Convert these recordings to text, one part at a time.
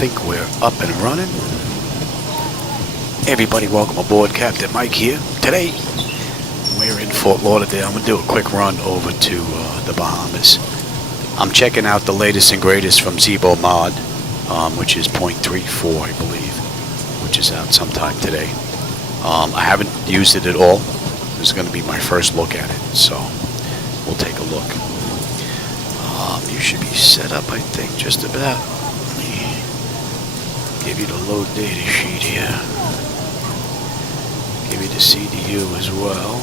think we're up and running. Hey everybody, welcome aboard. Captain Mike here. Today, we're in Fort Lauderdale. I'm going to do a quick run over to the Bahamas. I'm checking out the latest and greatest from Zibo mod, which is 0.34, I believe, which is out sometime today. I haven't used it at all. This is going to be my first look at it, so we'll take a look. You should be set up, I think, just about. Let me give you the load data sheet here. Give you the CDU as well.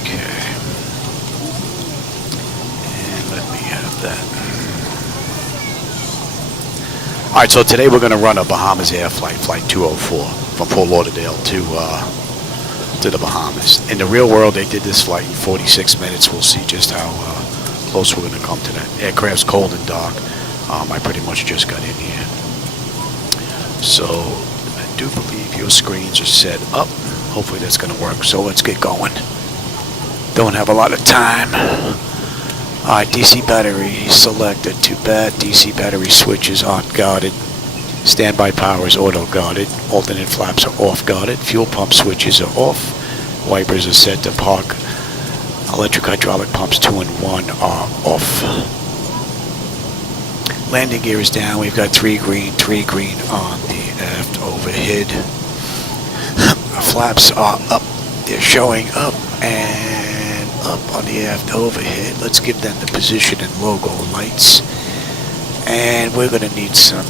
Okay. And let me have that. Alright, so today we're going to run a Bahamasair Flight, Flight 204, from Fort Lauderdale to the Bahamas. In the real world, they did this flight in 46 minutes. We'll see just how close we're going to come to that. Aircraft's cold and dark. I pretty much just got in here. So, I do believe your screens are set up. Hopefully that's going to work. So let's get going. Don't have a lot of time. Alright, DC battery selected. Too bad. DC battery switches aren't guarded. Standby power is auto-guarded. Alternate flaps are off-guarded. Fuel pump switches are off. Wipers are set to park. Electric hydraulic pumps 2 and 1 are off. Landing gear is down. We've got 3 green on the aft overhead. Flaps are up. They're showing up and up on the aft overhead. Let's give them the position and logo lights. And we're going to need some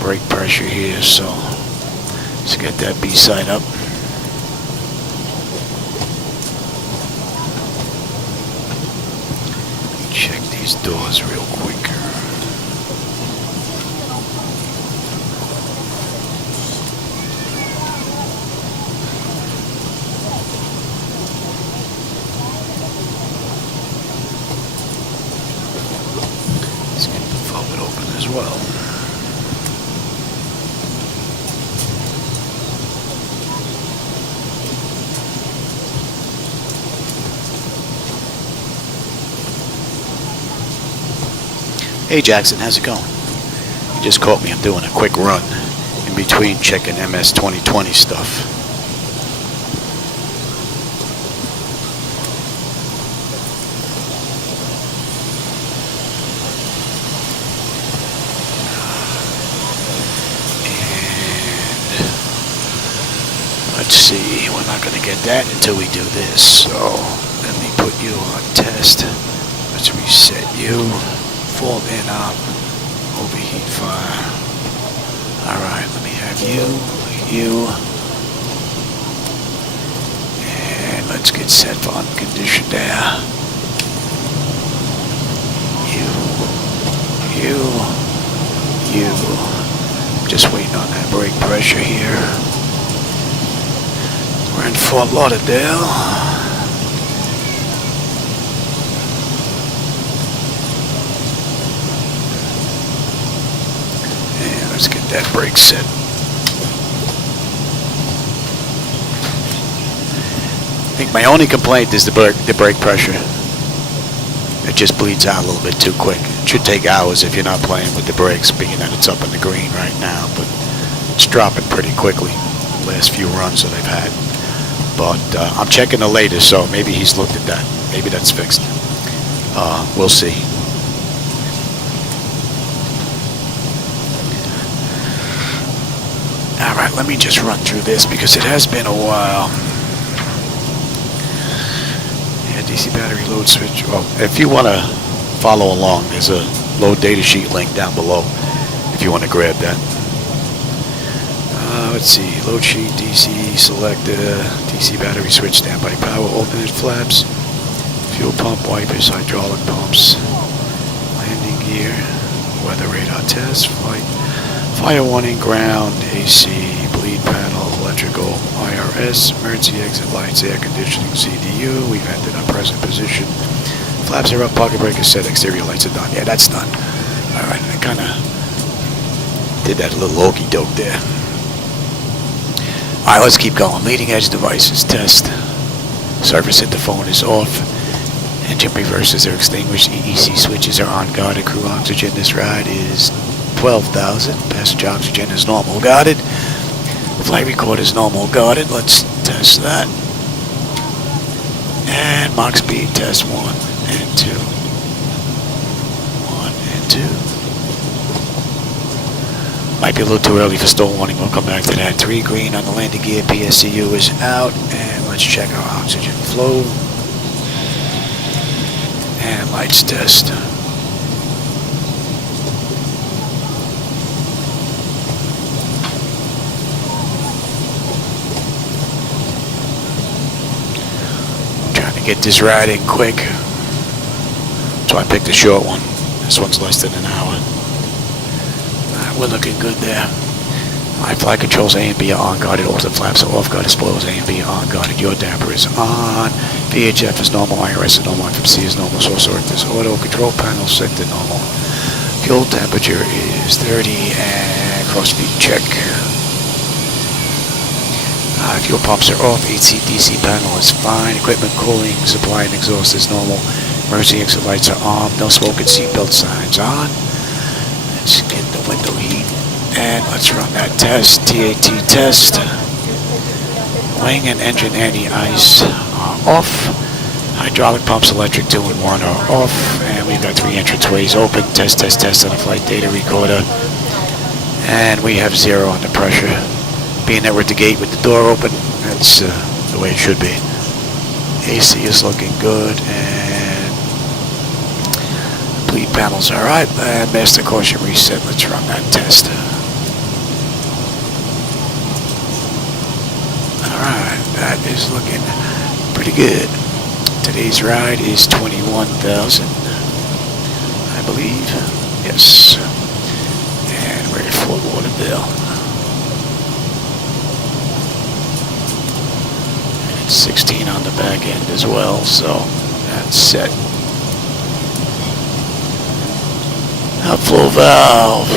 brake pressure here, so let's get that B side up. Check these doors real quick. Let's get the forward open as well. Hey Jackson, how's it going? You just caught me. I'm doing a quick run in between checking MS 2020 stuff. And let's see, we're not going to get that until we do this. So let me put you on test. Let's reset you. Fault in up, overheat fire. Alright, let me have you, and let's get set for unconditioned air. You. Just waiting on that brake pressure here. We're in Fort Lauderdale. Let's get that brake set. I think my only complaint is the brake pressure. It just bleeds out a little bit too quick. It should take hours if you're not playing with the brakes, being that it's up in the green right now, but it's dropping pretty quickly the last few runs that I've had. But I'm checking the latest, so maybe he's looked at that. Maybe that's fixed. We'll see. Alright, let me just run through this because it has been a while. Yeah, DC battery load switch. Well, if you want to follow along, there's a load data sheet link down below if you want to grab that. Let's see, load sheet, DC selected, DC battery switch, standby power, alternate flaps, fuel pump, wipers, hydraulic pumps, landing gear, weather radar test, flight. Fire warning, ground, AC, bleed panel, electrical, IRS, emergency exit lights, air conditioning, CDU. We've entered our present position. Flaps are up, pocket brake is set, exterior lights are done. Yeah, that's done. Alright, I kind of did that little okey-doke there. Alright, let's keep going. Leading edge devices test. Service interphone is off. Engine reversers are extinguished. EEC switches are on guarded. Crew oxygen this ride is 12,000. Passenger oxygen is normal guarded. Flight recorder is normal guarded. Let's test that. And Mach speed test 1 and 2. 1 and 2. Might be a little too early for stall warning. We'll come back to that. 3 green on the landing gear. PSCU is out. And let's check our oxygen flow. And lights test. Get this ride in quick, so I picked a short one. This one's less than an hour. We're looking good there. My flight controls A and B are on guarded. All the flaps are off guarded. Spoilers A and B are on guarded. Your damper is on. VHF is normal. IRS is normal. FMC is normal. Source select is auto. Control panel set to normal. Fuel temperature is 30 and cross speed check. Fuel pumps are off. AC/DC panel is fine. Equipment cooling, supply and exhaust is normal. Emergency exit lights are on. No smoke and seatbelt signs on. Let's get the window heat. And let's run that test. TAT test. Wing and engine anti-ice are off. Hydraulic pumps, electric 2 and 1 are off. And we've got 3 entranceways open. Test on the flight data recorder. And we have 0 on the pressure. Being that we're at the gate with the door open, that's the way it should be. AC is looking good, and bleed panels are right. And master caution reset. Let's run that test. Alright, that is looking pretty good. Today's ride is 21,000, I believe. Yes. And we're at Fort Lauderdale. 16 on the back end as well, so that's set. Outflow valve.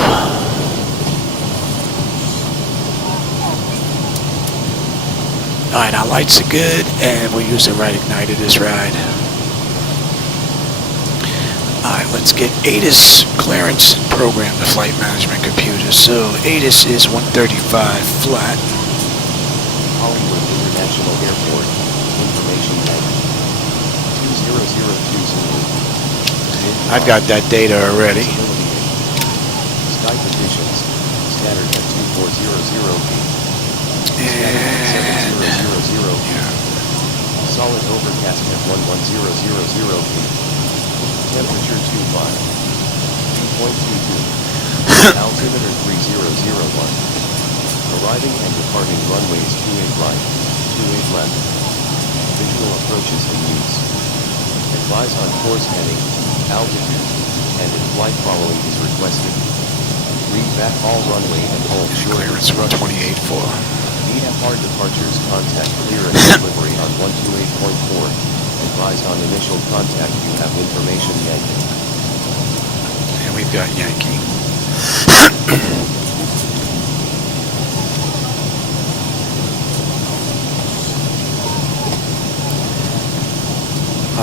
Alright, our lights are good, and we'll use the right igniter this ride. Alright, let's get ATIS clearance and program the flight management computer. So ATIS is 135 flat. International Airport, information bank, 20020. I've got that data already. Sky conditions, standard at 2400 feet. And 7000 feet. Solid overcast at 11000 feet. Temperature 25. 2.22. Altimeter 3001. Arriving and departing runways 28 right, 28 left. Visual approaches in use. Advise on course heading, altitude, and in flight following is requested. Read back all runway and hold short clearance from 28 for. VFR departures contact clear and delivery on 128.4. Advise on initial contact you have information Yankee. And we've got Yankee.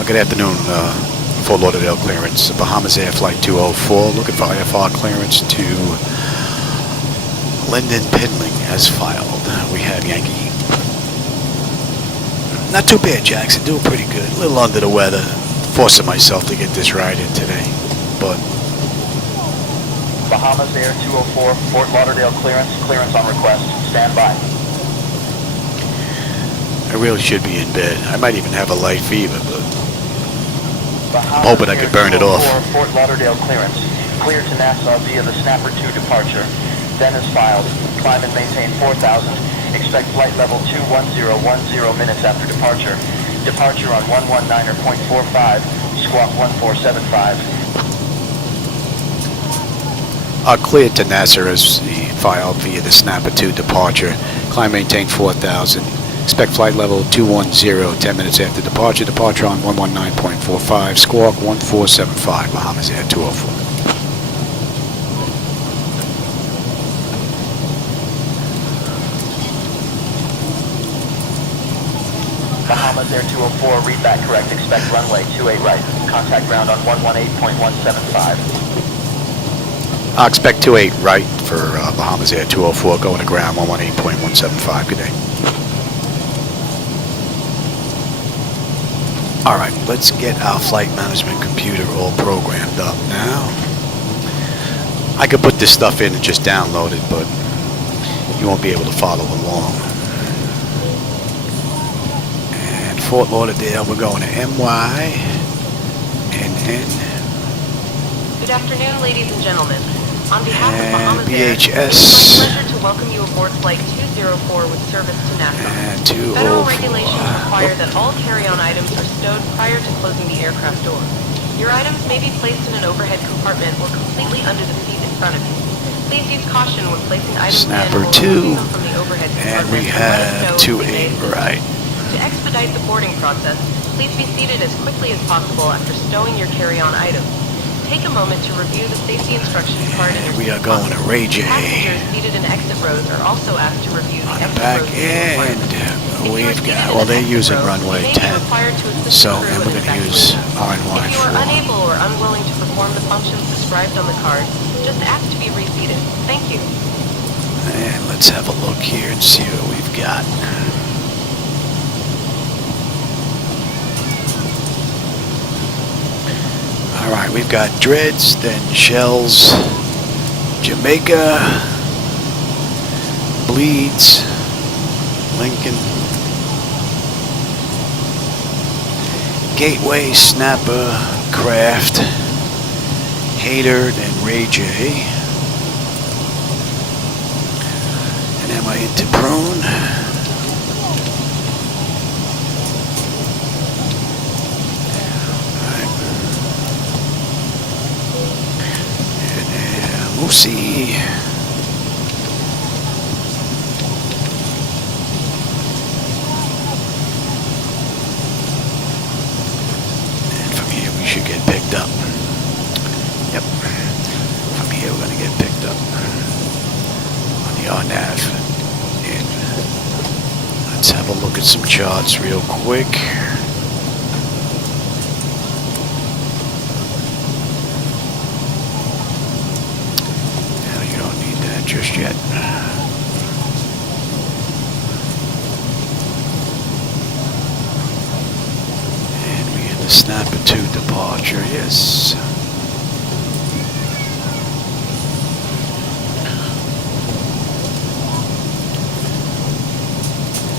Good afternoon, Fort Lauderdale clearance, Bahamasair Flight 204, looking for IFR clearance to Lynden Pindling as filed. We have Yankee. Not too bad, Jackson, doing pretty good. A little under the weather, forcing myself to get this ride in today, but... Bahamasair 204, Fort Lauderdale clearance on request, stand by. I really should be in bed. I might even have a light fever, but... I'm hoping I could burn it off. Fort Lauderdale clearance. Clear to Nassau via the Snapper 2 departure. Then is filed. Climb and maintain 4,000. Expect flight level 21010 minutes after departure. Departure on 119.45. Squawk 1475. Cleared to Nassau as filed via the Snapper 2 departure. Climb maintain 4,000. Expect flight level 210, 10 minutes after departure. Departure on 119.45, squawk 1475, Bahamasair 204. Bahamasair 204, read that correct. Expect runway 28 right. Contact ground on 118.175. I expect 28 right for Bahamasair 204 going to ground 118.175. Good day. All right, let's get our flight management computer all programmed up now. I could put this stuff in and just download it, but you won't be able to follow along. And Fort Lauderdale, we're going to MYNN. Good afternoon, ladies and gentlemen. On behalf of And Bahamasair, BHS. it's my pleasure to welcome you aboard Flight 204 with service to Nassau. And Federal 204. regulations require that all carry-on items are stowed prior to closing the aircraft door. Your items may be placed in an overhead compartment or completely under the seat in front of you. Please use caution when placing items Snapper in or 2. removing them from the overhead And compartment. we let us have know if we may 28 right. To expedite the boarding process, please be seated as quickly as possible after stowing your carry-on items. Take a moment to review the safety instructions card in your We are seat going to pocket. Ray J. Passengers seated in exit rows are also asked to review the On the exit back rows end, requirements. If you are we've seated got, in well, an they're exit using row, runway you may be 10. required to assist So, the crew and we're with going to use evacuation. If you are RNY4. unable or unwilling to perform the functions described on the card, just ask to be reseated. Thank you. And let's have a look here and see what we've got. All right, we've got Dreads, then Shells, Jamaica, Bleeds, Lincoln, Gateway, Snapper, Craft, Hater, then Ray J. And am I into Prune? Moosey. And from here we should get picked up. Yep. From here we're going to get picked up on the RNAV. And let's have a look at some charts real quick. Just yet. And we had the Snapper 2 departure, yes.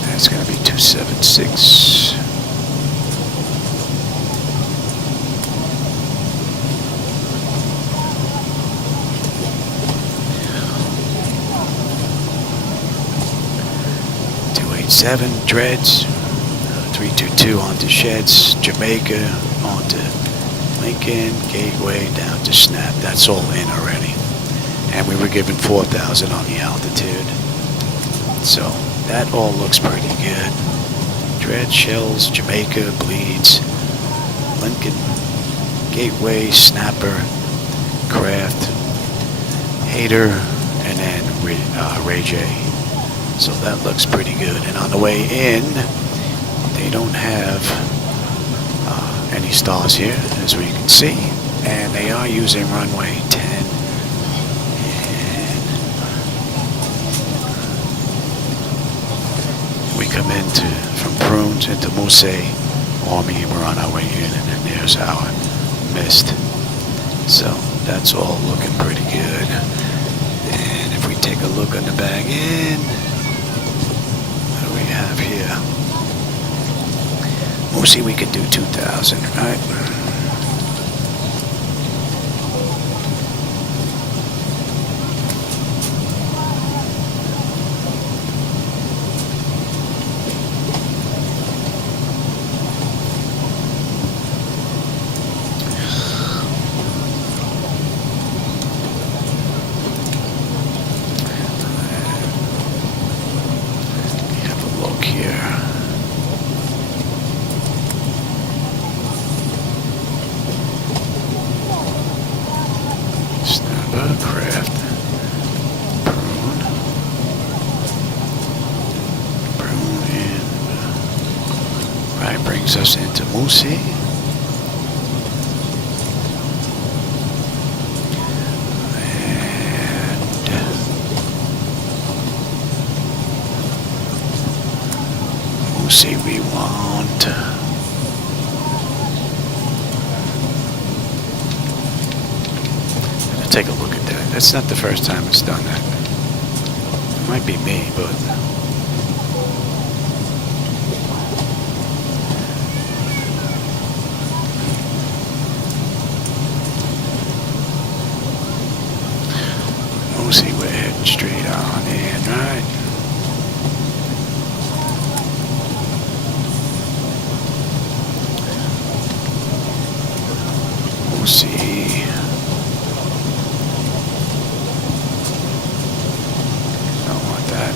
That's going to be 276. Seven Dreads, 322 onto Sheds, Jamaica onto Lincoln, Gateway down to Snap. That's all in already. And we were given 4,000 on the altitude. So that all looks pretty good. Dread, Shells, Jamaica, Bleeds, Lincoln, Gateway, Snapper, Craft, Hater, and then Ray J. So that looks pretty good. And on the way in, they don't have any stars here, as we can see. And they are using runway 10. And we come from Prunes into Mousse Army, and we're on our way in. And then there's our mist. So that's all looking pretty good. And if we take a look on the back end, have here. We'll see, we can do 2,000, right? Right, brings us into Moosey. See, we want take a look at that. That's not the first time it's done that. It might be me, but we'll see, we're heading straight on in, right? We'll see. Don't want that.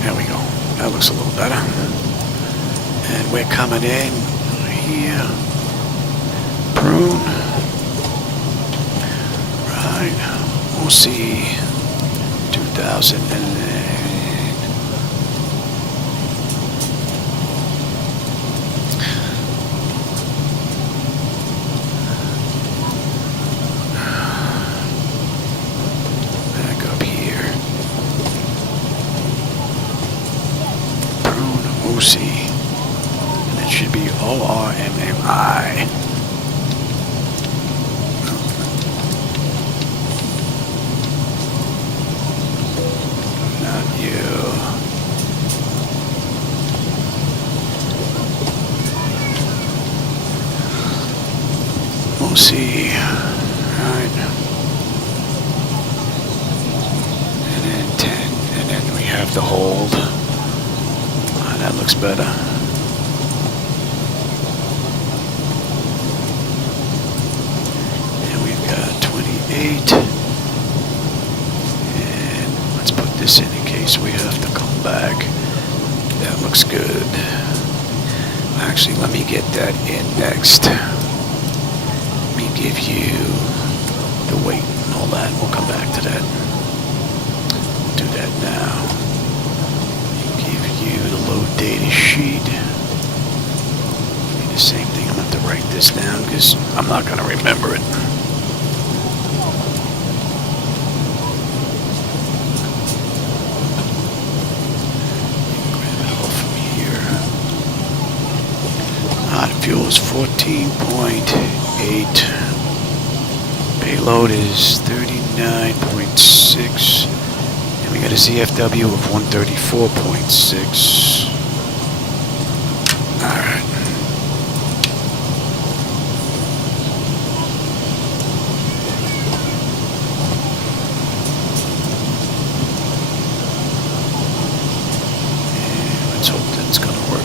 There we go. That looks a little better. And we're coming in here. Prune. Right. We'll see. 2000 and and it should be VOR-Y. Not you. We'll see. Right. And then 10, and then we have the hold. That looks better. And we've got 28. And let's put this in case we have to come back. That looks good. Actually, let me get that in next. Let me give you the weight and all that. We'll come back to that. We'll do that now. The load data sheet. The same thing. I'm going to have to write this down because I'm not going to remember it. Grab it all from here. Hot fuel is 14.8. Payload is 39.6. We got a CFW of 134.6. All right. And let's hope that's going to work.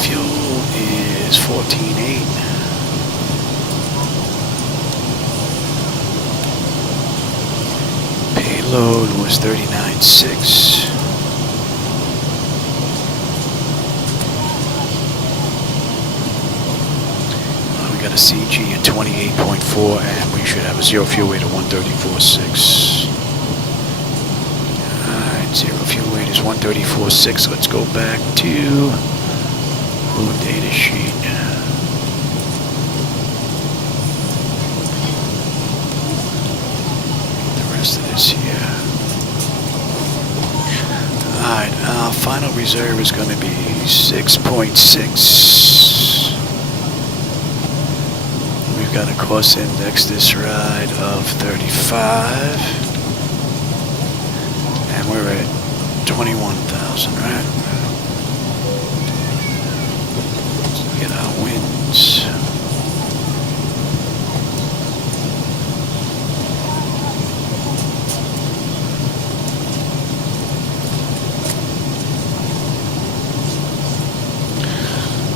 Fuel is 14.8. Payload was 39.6. We got a CG at 28.4, and we should have a zero fuel weight of 134.6. Alright, zero fuel weight is 134.6. Let's go back to data sheet. The rest of this here. Alright, our final reserve is going to be 6.6. We've got a cost index this ride of 35. And we're at 21,000, right? Get our wins.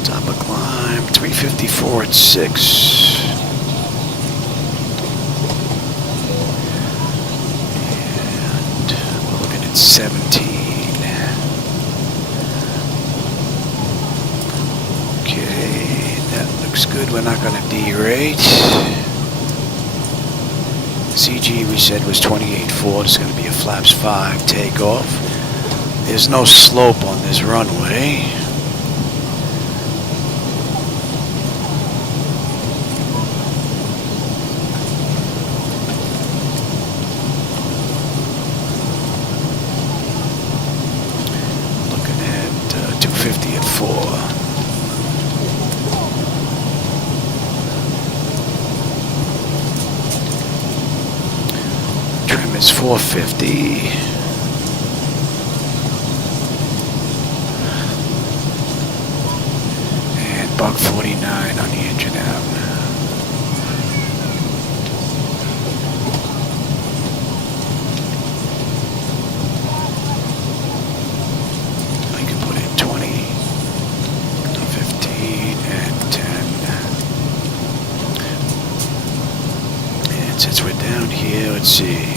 Top of climb, 354 at 6. And we're looking at 17. looks good. We're not going to derate. CG we said was 28.4. It's going to be a flaps 5 takeoff. There's no slope on this runway. Looking at 250 at 4. Is 450. And buck 49 on the engine out. I can put in 20, 15, and 10. And since we're down here, let's see.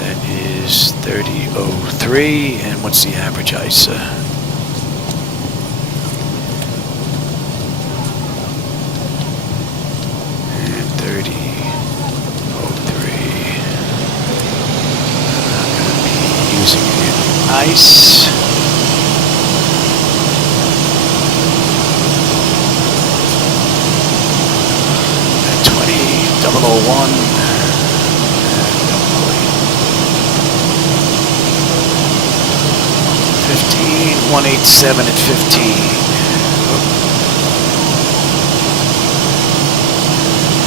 That is 30.03, and what's the average ISA? And 30.03. I'm going to be using it in ice. At 20.001. 187 at 15.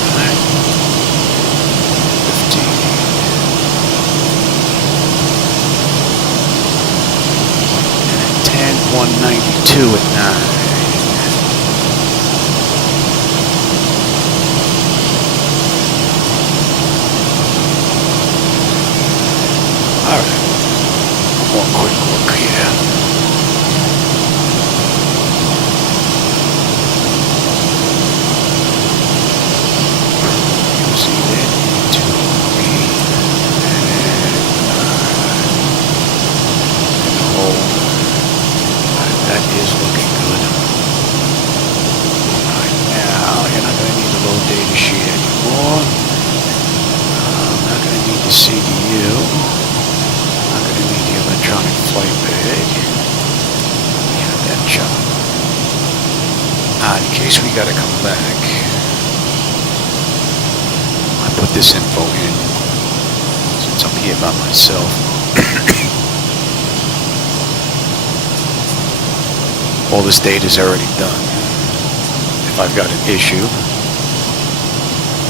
Alright. 15. And 10, 192 at 9. Alright. One quick look here. That is looking good. Right now, you're not going to need the low data sheet anymore. I'm not going to need the CDU. I'm not going to need the electronic flight bag. We have that job. In case we got to come back, I put this info in since I'm here by myself. All this data is already done. If I've got an issue,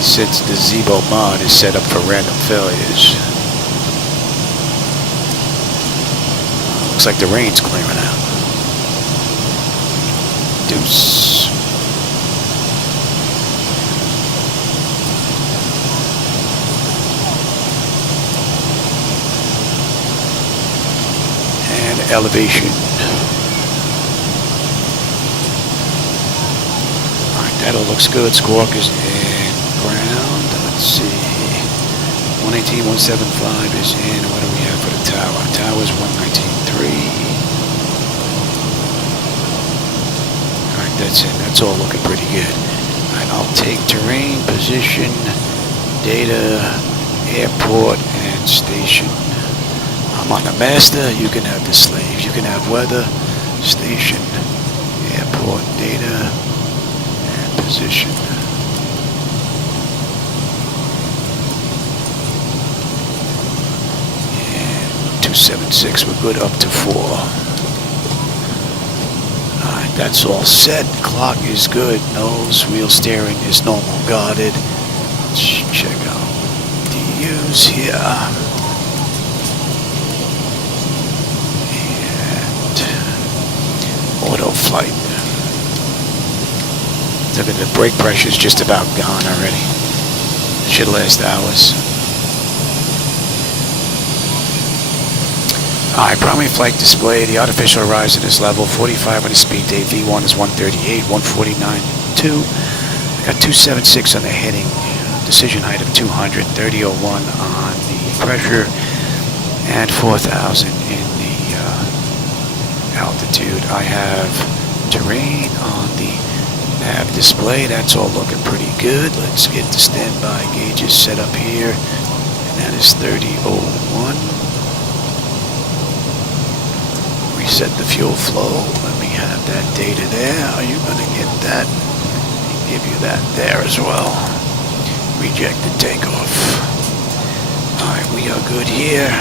since the Zibo mod is set up for random failures, looks like the rain's clearing out. Deuce. And elevation. That all looks good. Squawk is in ground. Let's see. 118, 175 is in. What do we have for the tower? Tower is 119.3. Alright, that's it. That's all looking pretty good. Alright, I'll take terrain, position, data, airport, and station. I'm on the master. You can have the slaves. You can have weather, station, airport, data, position. And 276, we're good up to 4. Alright, that's all set. Clock is good. Nose, wheel steering is normal guarded. Let's check out DUs here. And auto flight. Look at the brake pressure is just about gone already. Should last hours. Alright, primary flight display. The artificial horizon is level 45 on the speed date. V1 is 138, 149.2. I got 276 on the heading. Decision height of 200, 30.01 on the pressure, and 4,000 in the altitude. I have terrain on the Nav display, that's all looking pretty good. Let's get the standby gauges set up here. And that is 3001. Reset the fuel flow. Let me have that data there. Are you going to get that? Give you that there as well. Reject the takeoff. Alright, we are good here.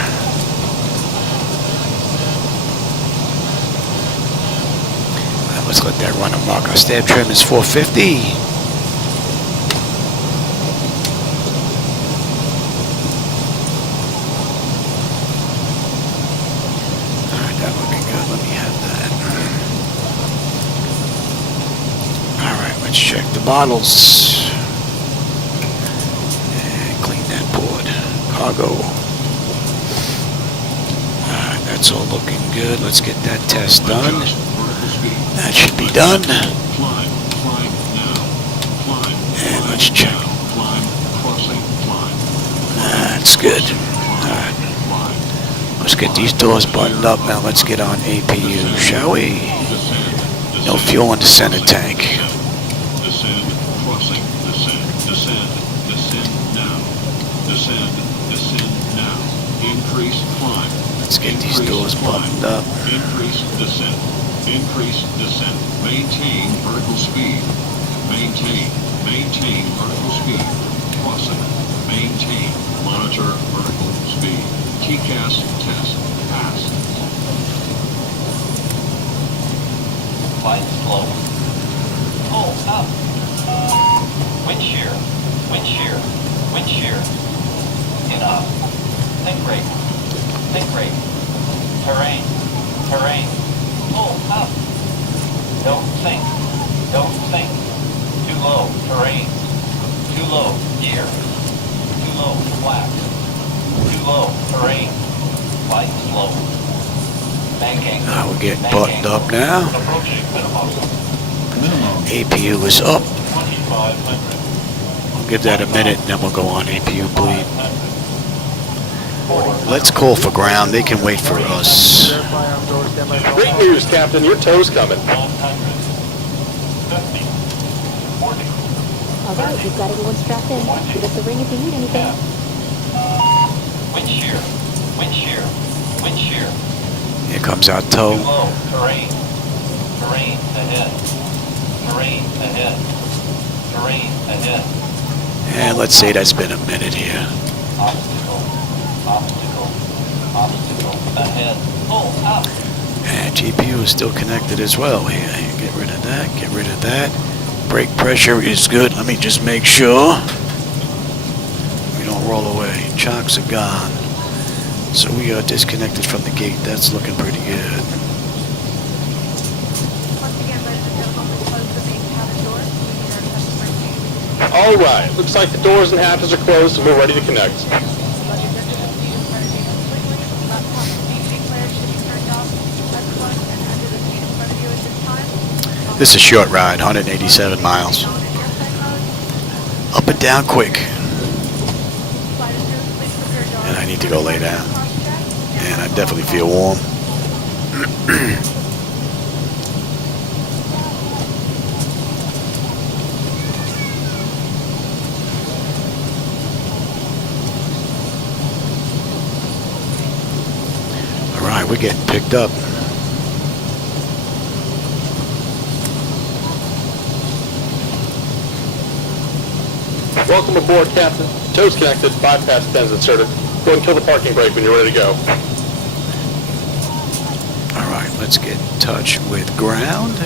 Let's let that run and mark. Our stab trim is 450. Alright, that looking good. Let me have that. Alright, let's check the bottles. And clean that board. Cargo. Alright, that's all looking good. Let's get that test done. That should be done. And let's check. That's good. Alright. Let's get these doors buttoned up. Now let's get on APU, shall we? No fuel in the center tank. Descend, crossing, descend now. Descend now. Increase climb. Let's get these doors buttoned up. Increase descent. Increase descent. Maintain vertical speed. Maintain vertical speed. Crossing. Maintain. Monitor vertical speed. TCAS test. Pass. Flight slow. Pull up. Wind shear. Enough. Think rate. Terrain. Pull up. Don't think. Too low. Terrain. Too low. Gear. Too low. Flat. Too low. Terrain. Flight slow. Banking. We're getting buttoned up now. Approaching minimum. APU is up. 2500. We'll give that a minute and then we'll go on APU bleed. Let's call for ground. They can wait for us. Great news, Captain. Your tow's coming. 100. 50. 40. All right, we've got everyone strapped in. Give us a ring if you need anything. Wind shear. Here comes our Too tow. low. Terrain ahead. And let's say that's been a minute here. Obstacle ahead. Pull up. And GPU is still connected as well here. Get rid of that. Brake pressure is good. Let me just make sure we don't roll away. Chocks are gone. So we are disconnected from the gate. That's looking pretty good. All right. Looks like the doors and hatches are closed and we're ready to connect. This is a short ride, 187 miles. Up and down quick. And I need to go lay down. And I definitely feel warm. All right, we're getting picked up. Welcome aboard, Captain. Tow's connected, bypass pins inserted. Go and kill the parking brake when you're ready to go. All right, let's get in touch with ground.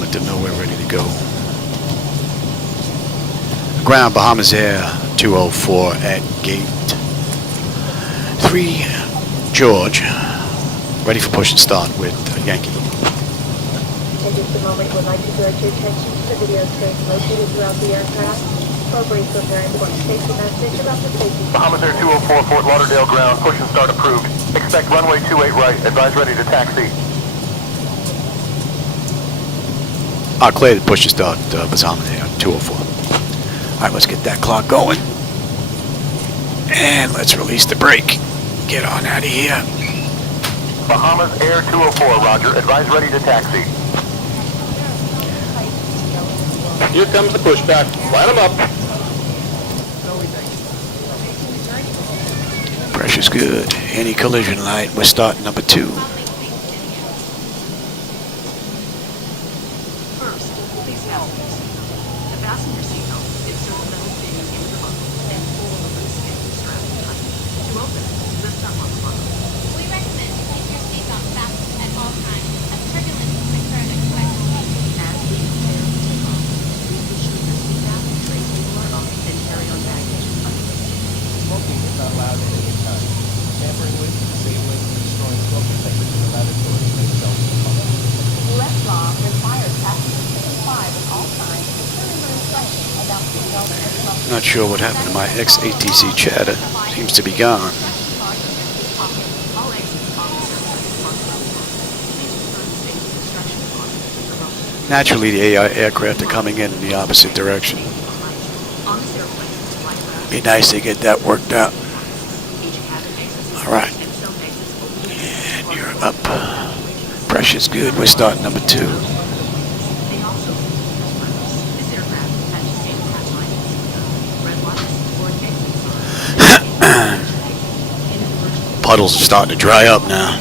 Let them know we're ready to go. Ground, Bahamasair 204 at gate 3, George. Ready for push and start with Yankee. In just a moment, we'd like to direct your attention to the video screens located throughout the aircraft. For a brief but very important safety message about the safety. Bahamasair 204, Fort Lauderdale ground, push and start approved. Expect runway 28 right, advise ready to taxi. I'll clear the push and start Bahamasair 204. All right, let's get that clock going. And let's release the brake. Get on out of here. Bahamas Air 204, roger, advise ready to taxi. Here comes the pushback. Line them up. Pressure's good. Anti-collision light. We're starting number 2. First, please fasten your seatbelt. To fasten your seatbelt, insert the metal pin into the buckle and pull the loose end strap tight. To open it, lift up on the buckle. We recommend to keep your seatbelt fastened at all times, as turbulence can occur unexpectedly. As we prepare to take off, please ensure your seat back and tray table are up and carry-on baggage under the seat. Smoking is not allowed at any time. Tampering with, disabling, or destroying smoke detectors in the lavatory may result in harm. Left law requires passengers to comply with all signs and further instructions about seatbelt and Not sure what happened to my ex-ATC chatter. Seems to be gone. All exits off the surface are level 1. Please refer the safety instructions on the road. Naturally, the AI aircraft are coming in the opposite direction. On this airplane, flight path. Be nice to get that worked out. Each cabin exits All right. and some exits open. And you're up. Pressure's good. We're starting number 2. They also this aircraft attaches a hat line red lights or an exit sign. Puddles are starting to dry up now.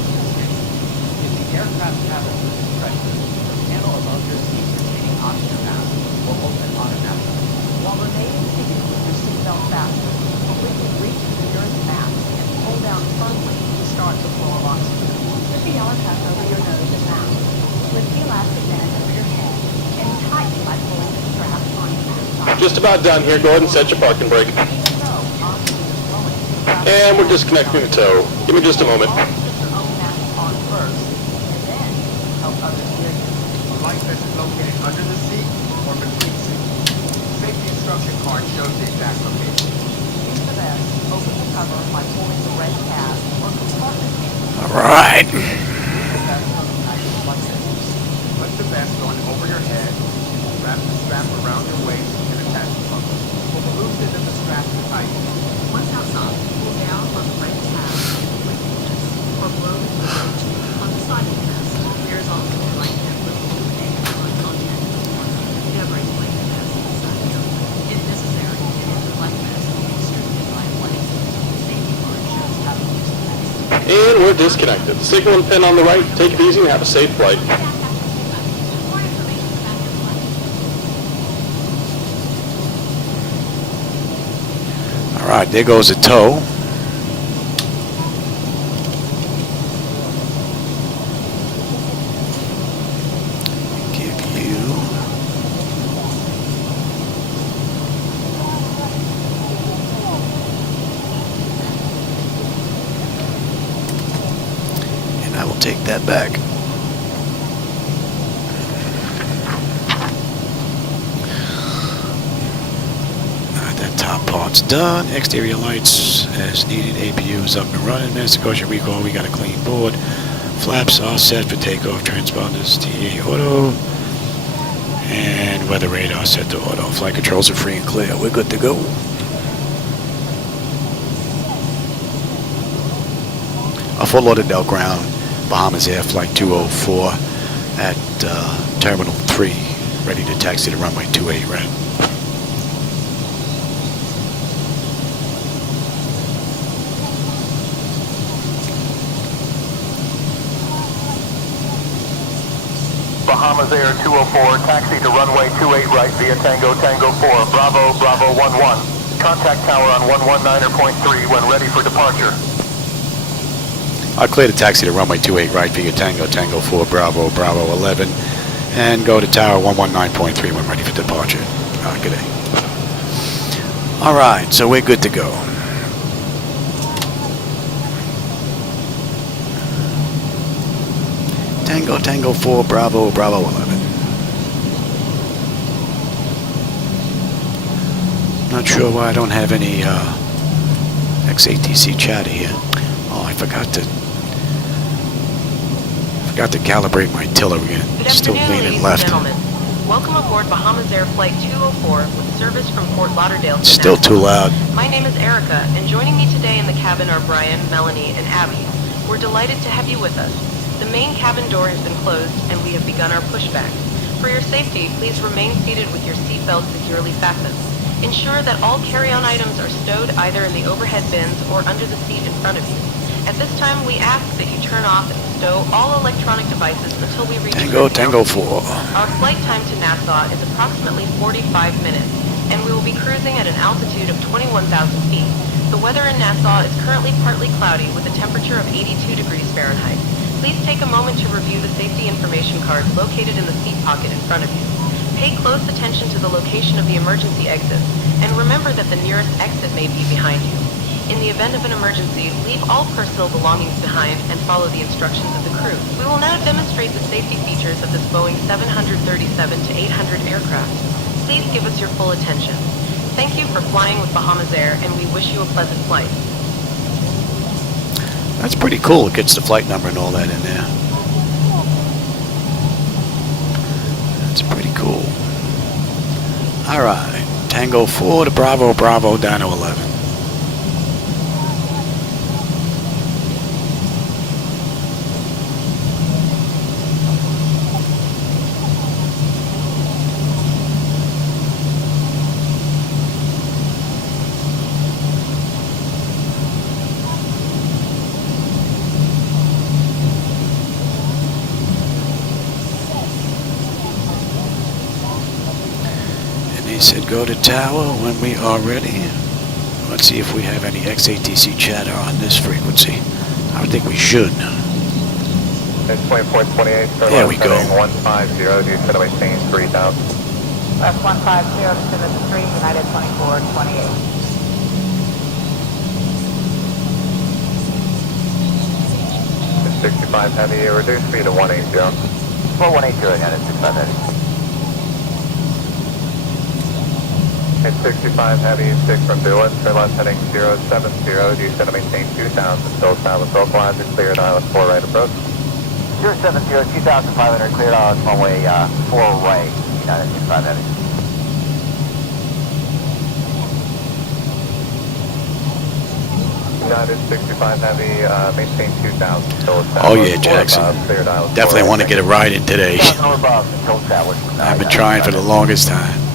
If the aircraft cabin is pressure, the panel above your seat containing oxygen mask will open automatically. While remaining seated with your seatbelt fastened, quickly reach the nearest mast and pull down firmly to start the flow of oxygen. Put the yellow cup over your nose and mouth. Lift the elastic band over your head and tighten by pulling the strap onto your side. Just about done here. Go ahead and set your parking brake. Even though oxygen is flowing, And we're disconnecting the tow. Give me just a moment. always put your own mask on first, and then help others wear it. A light vest is located under the seat or between seats. Safety instruction card shows the exact location. Use the vest, open the cover by pulling the red tab or compartment pin. All right. Remove the vest from the package like this. Put the vest on over your head, wrap the strap around your waist, and attach the buckle. Pull the loose end of the strap tight. Once outside, pull down on the right tab with the vest, or blow the right tube on the side of the vest. There is also a right hand little and line on the end of the one. Never inflate the vest inside the other. If necessary, the light vest will be distributed by a blank. The safety card shows how to use the vest. And we're disconnected. The signal and pin on the right. Take it easy and have a safe flight. More information about your flight. All right, there goes a tow. Give you and I will take that back. That top part's done. Exterior lights as needed. APU is up and running. Master caution recall. We got a clean board. Flaps are set for takeoff. Transponders TA auto. And weather radar set to auto. Flight controls are free and clear. We're good to go. Fort Lauderdale ground. Bahamasair Flight 204 at Terminal 3. Ready to taxi to runway 28 right. Bahamasair 204, taxi to runway 28 right via Tango Tango 4, Bravo Bravo 11. Contact tower on 119.3 when ready for departure. I'll clear the taxi to runway 28 right via Tango Tango 4, Bravo Bravo 11, and go to tower 119.3 when ready for departure. Good day. All right, so we're good to go. Tango Tango 4, Bravo Bravo 11. Not sure why I don't have any XATC chatter here. Oh, I forgot to calibrate my tiller again. Good Still afternoon, leaning ladies left. and gentlemen. Welcome aboard Bahamasair Flight 204 with service from Fort Lauderdale to Still Nassau. too loud. My name is Erica, and joining me today in the cabin are Brian, Melanie, and Abby. We're delighted to have you with us. The main cabin door has been closed, and we have begun our pushback. For your safety, please remain seated with your seatbelt securely fastened. Ensure that all carry-on items are stowed either in the overhead bins or under the seat in front of you. At this time, we ask that you turn off and stow all electronic devices until we reach Tango 4. Our flight time to Nassau is approximately 45 minutes, and we will be cruising at an altitude of 21,000 feet. The weather in Nassau is currently partly cloudy with a temperature of 82 degrees Fahrenheit. Please take a moment to review the safety information card located in the seat pocket in front of you. Pay close attention to the location of the emergency exits, and remember that the nearest exit may be behind you. In the event of an emergency, leave all personal belongings behind and follow the instructions of the crew. We will now demonstrate the safety features of this Boeing 737-800 aircraft. Please give us your full attention. Thank you for flying with Bahamasair, and we wish you a pleasant flight. That's pretty cool. It gets the flight number and all that in there. That's pretty cool. All right. Tango 4 to Bravo, Bravo down to 11. He said go to tower when we are ready. Let's see if we have any XATC chatter on this frequency. I think we should. It's 2428, there we go. 150, do you set away change 3000? West 150 to 3, United 2428. It's 65 heavy, reduce speed to 180. 4180, United 65 heavy. It's 65 heavy, 6 from Dulles, turn left heading 070, do you set to maintain 2000, still south with localizer, cleared island 4 right approach. 070, 2500, cleared island runway 4 right, United 65 heavy. United 65 heavy, maintain 2000, still south. Oh yeah, Jackson. Definitely want to get a ride in today. I've been trying for the longest time.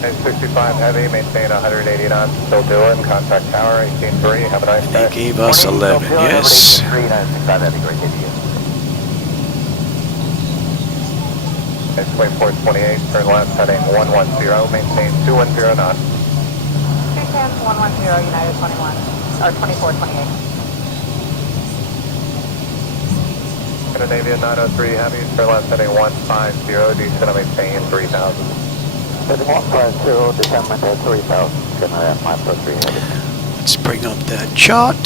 And 65 heavy, maintain 180 knots, still doing, contact tower, 18-3, have a nice day. They gave us 11, yes. 65 heavy, great day to you. It's 2428, turn left, heading 110, maintain 210 knots. 210, 110, United 21, or 2428. Scandinavian 903 heavy, turn left, heading 150, do you set to maintain 3000? Heading 150, descent at 3000, Canada 543 heavy. Let's bring up that chart.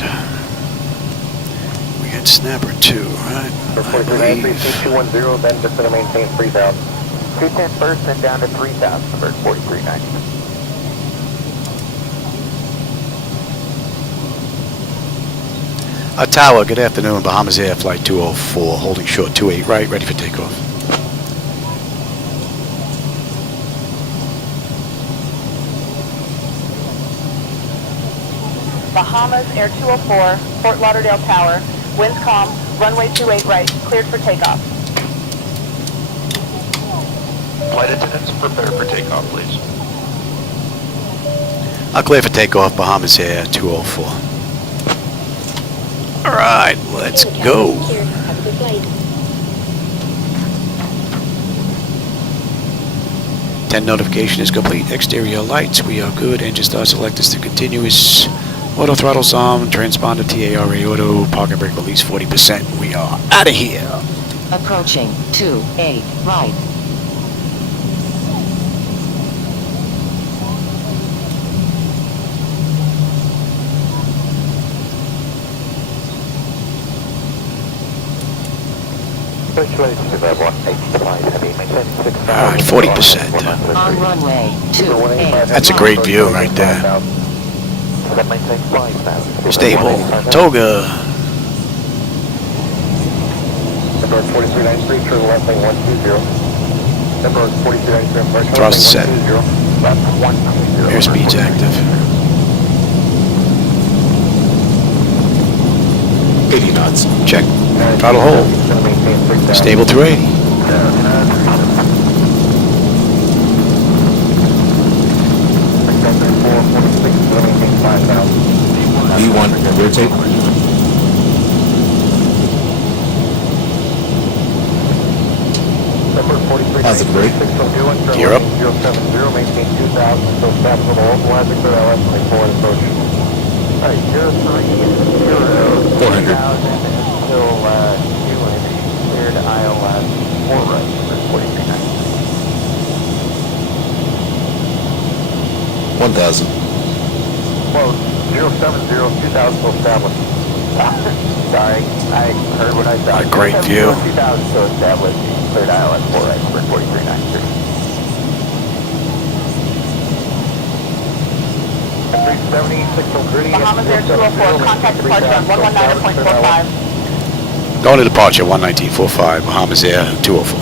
We got Snapper 2, right? For 210, then just going to maintain 3000. 210 first, then down to 3000, number 4390. Tower, good afternoon. Bahamasair Flight 204, holding short 28 right, ready for takeoff. Bahamas Air 204, Fort Lauderdale Tower, winds calm, runway 28 right, cleared for takeoff. Flight attendants, prepare for takeoff, please. I'll clear for takeoff, Bahamasair 204. All right, let's go. 10 notification is complete. Exterior lights, we are good. Engine start selectors to continuous. Auto throttle's on. Transponder TARA auto. Parking brake release 40%. We are out of here. Approaching 28 right. Alright, 40%. On runway 28. That's a great view right there. Stable. Toga. Number 4393, turn left lane 120. Number 4393, Thrust set. left 120. Airspeed's active. 80 knots. Check. Throttle hold. Stable through 80. V1, rotate. Positive rate. Gear up. 070, maintain 2000 until capital localizer clear LS-24 approach. Alright, 030, 400. 2000 until QNH, cleared ILS 4 right, 43.9. 1000. Close, 070, 2000 till established. Sorry, I heard what I thought. What a great view. 2000 till established, cleared ILS 4 right, 43.93. 370, 603. Bahamasair 204, contact departure on 119.45. Going to departure 119.45, Bahamasair 204.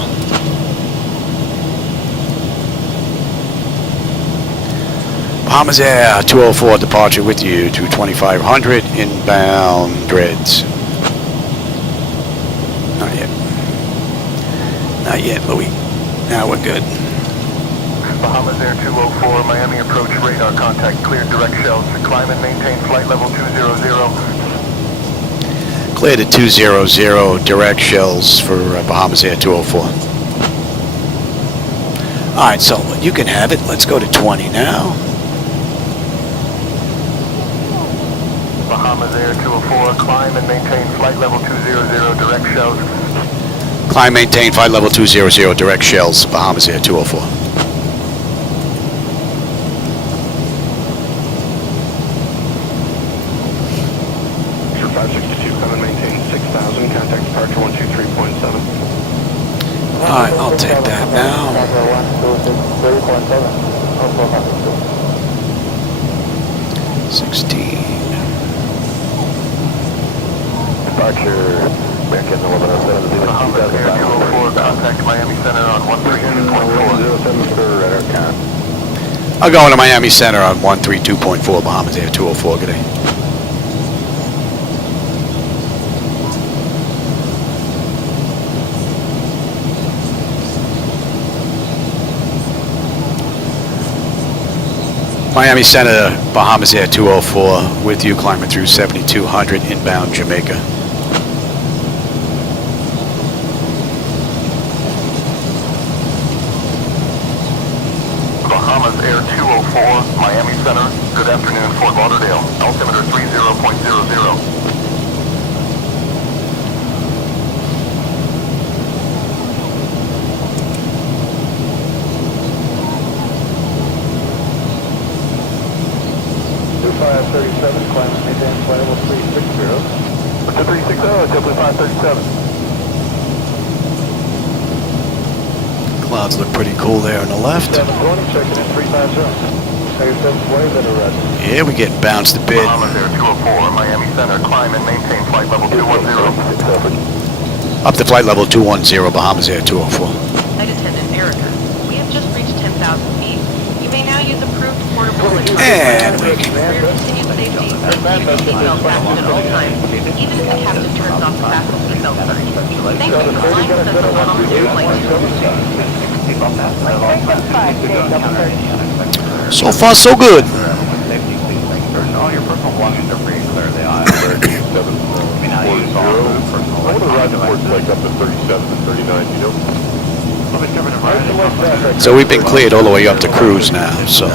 Bahamasair 204 departure with you to 2500 inbound dreads. Not yet. Not yet, Louis. Now we're good. Bahamasair 204, Miami approach radar contact, cleared direct shells. Climb and maintain flight level 200. Clear to 200 direct shells for Bahamasair 204. Alright, so you can have it. Let's go to 20 now. Bahamasair 204, climb and maintain flight level 200 direct shells. Climb, maintain, flight level 200 direct shells, Bahamasair 204. Sir 562, climb and maintain 6000, contact departure 123.7. Alright, I'll take that now. 16. Departure, American 1107, Bahamasair 204, contact Miami Center on 132.4. for radar con. I'll go into Miami Center on 132.4, Bahamasair 204. Good day. Miami Center, Bahamasair 204, with you climbing through 7200 inbound Jamaica. Bahamasair 204, Miami Center, good afternoon, Fort Lauderdale, altimeter 30.00. Climb and maintain flight level 360. What's the 360? JetBlue 537. Clouds look pretty cool there on the left. 720, checking in 350. Tiger 720, better red. Yeah, we're getting bounced a bit. Bahamasair 204, Miami Center, climb and maintain flight level 210. Up to flight level 210, Bahamasair 204. Flight attendant Erica, we have just reached 10,000 feet. You may now use approved portable And we for your continued safety. Keep your seatbelt fastened at all times, even if the captain turns off the fasten seatbelt sign. Thank you for flying with us on Bahamasair Flight. So far, so good. All your personal belongings are free and clear of the aisle. 3740. What are the ride reports like up to 37 and 39, you know? So we've been cleared all the way up to cruise now, so.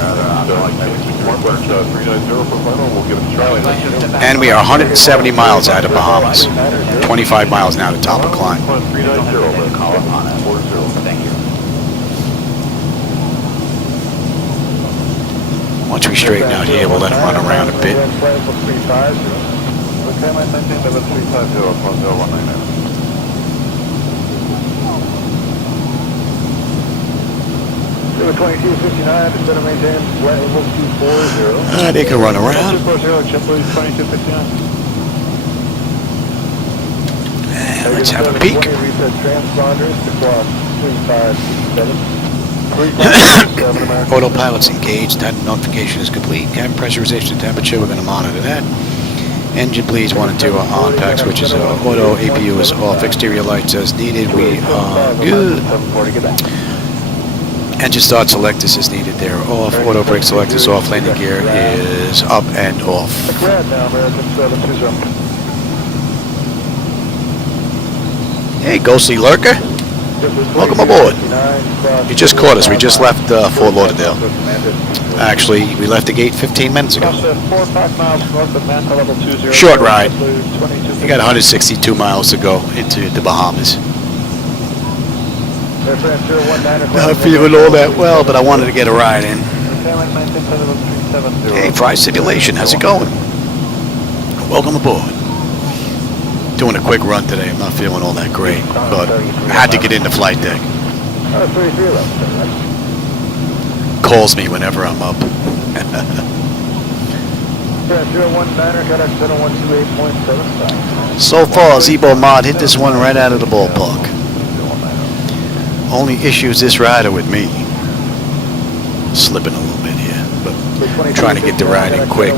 And we are 170 miles out of Bahamas. 25 miles now to top of climb. Once we straighten out here, we'll let them run around a bit. They can run around. And let's have a peek. Autopilot's engaged. That notification is complete. Cabin pressurization temperature, we're going to monitor that. Engine bleeds 1 and 2 are on. Pack switches are auto. APU is off. Exterior lights as needed. We are good. Engine start selectors is needed. They're off. Auto brake selectors off. Landing gear is up and off. Hey, ghostly lurker. Welcome aboard. You just caught us. We just left Fort Lauderdale. Actually, we left the gate 15 minutes ago. Short ride. We got 162 miles to go into the Bahamas. Not feeling all that well, but I wanted to get a ride in. Hey, Fry Simulation, how's it going? Welcome aboard. Doing a quick run today. I'm not feeling all that great, but I had to get into Flightdeck. Calls me whenever I'm up. So far, Zibo mod hit this one right out of the ballpark. Only issues this rider with me. Slipping a little bit here, but trying to get the ride in quick.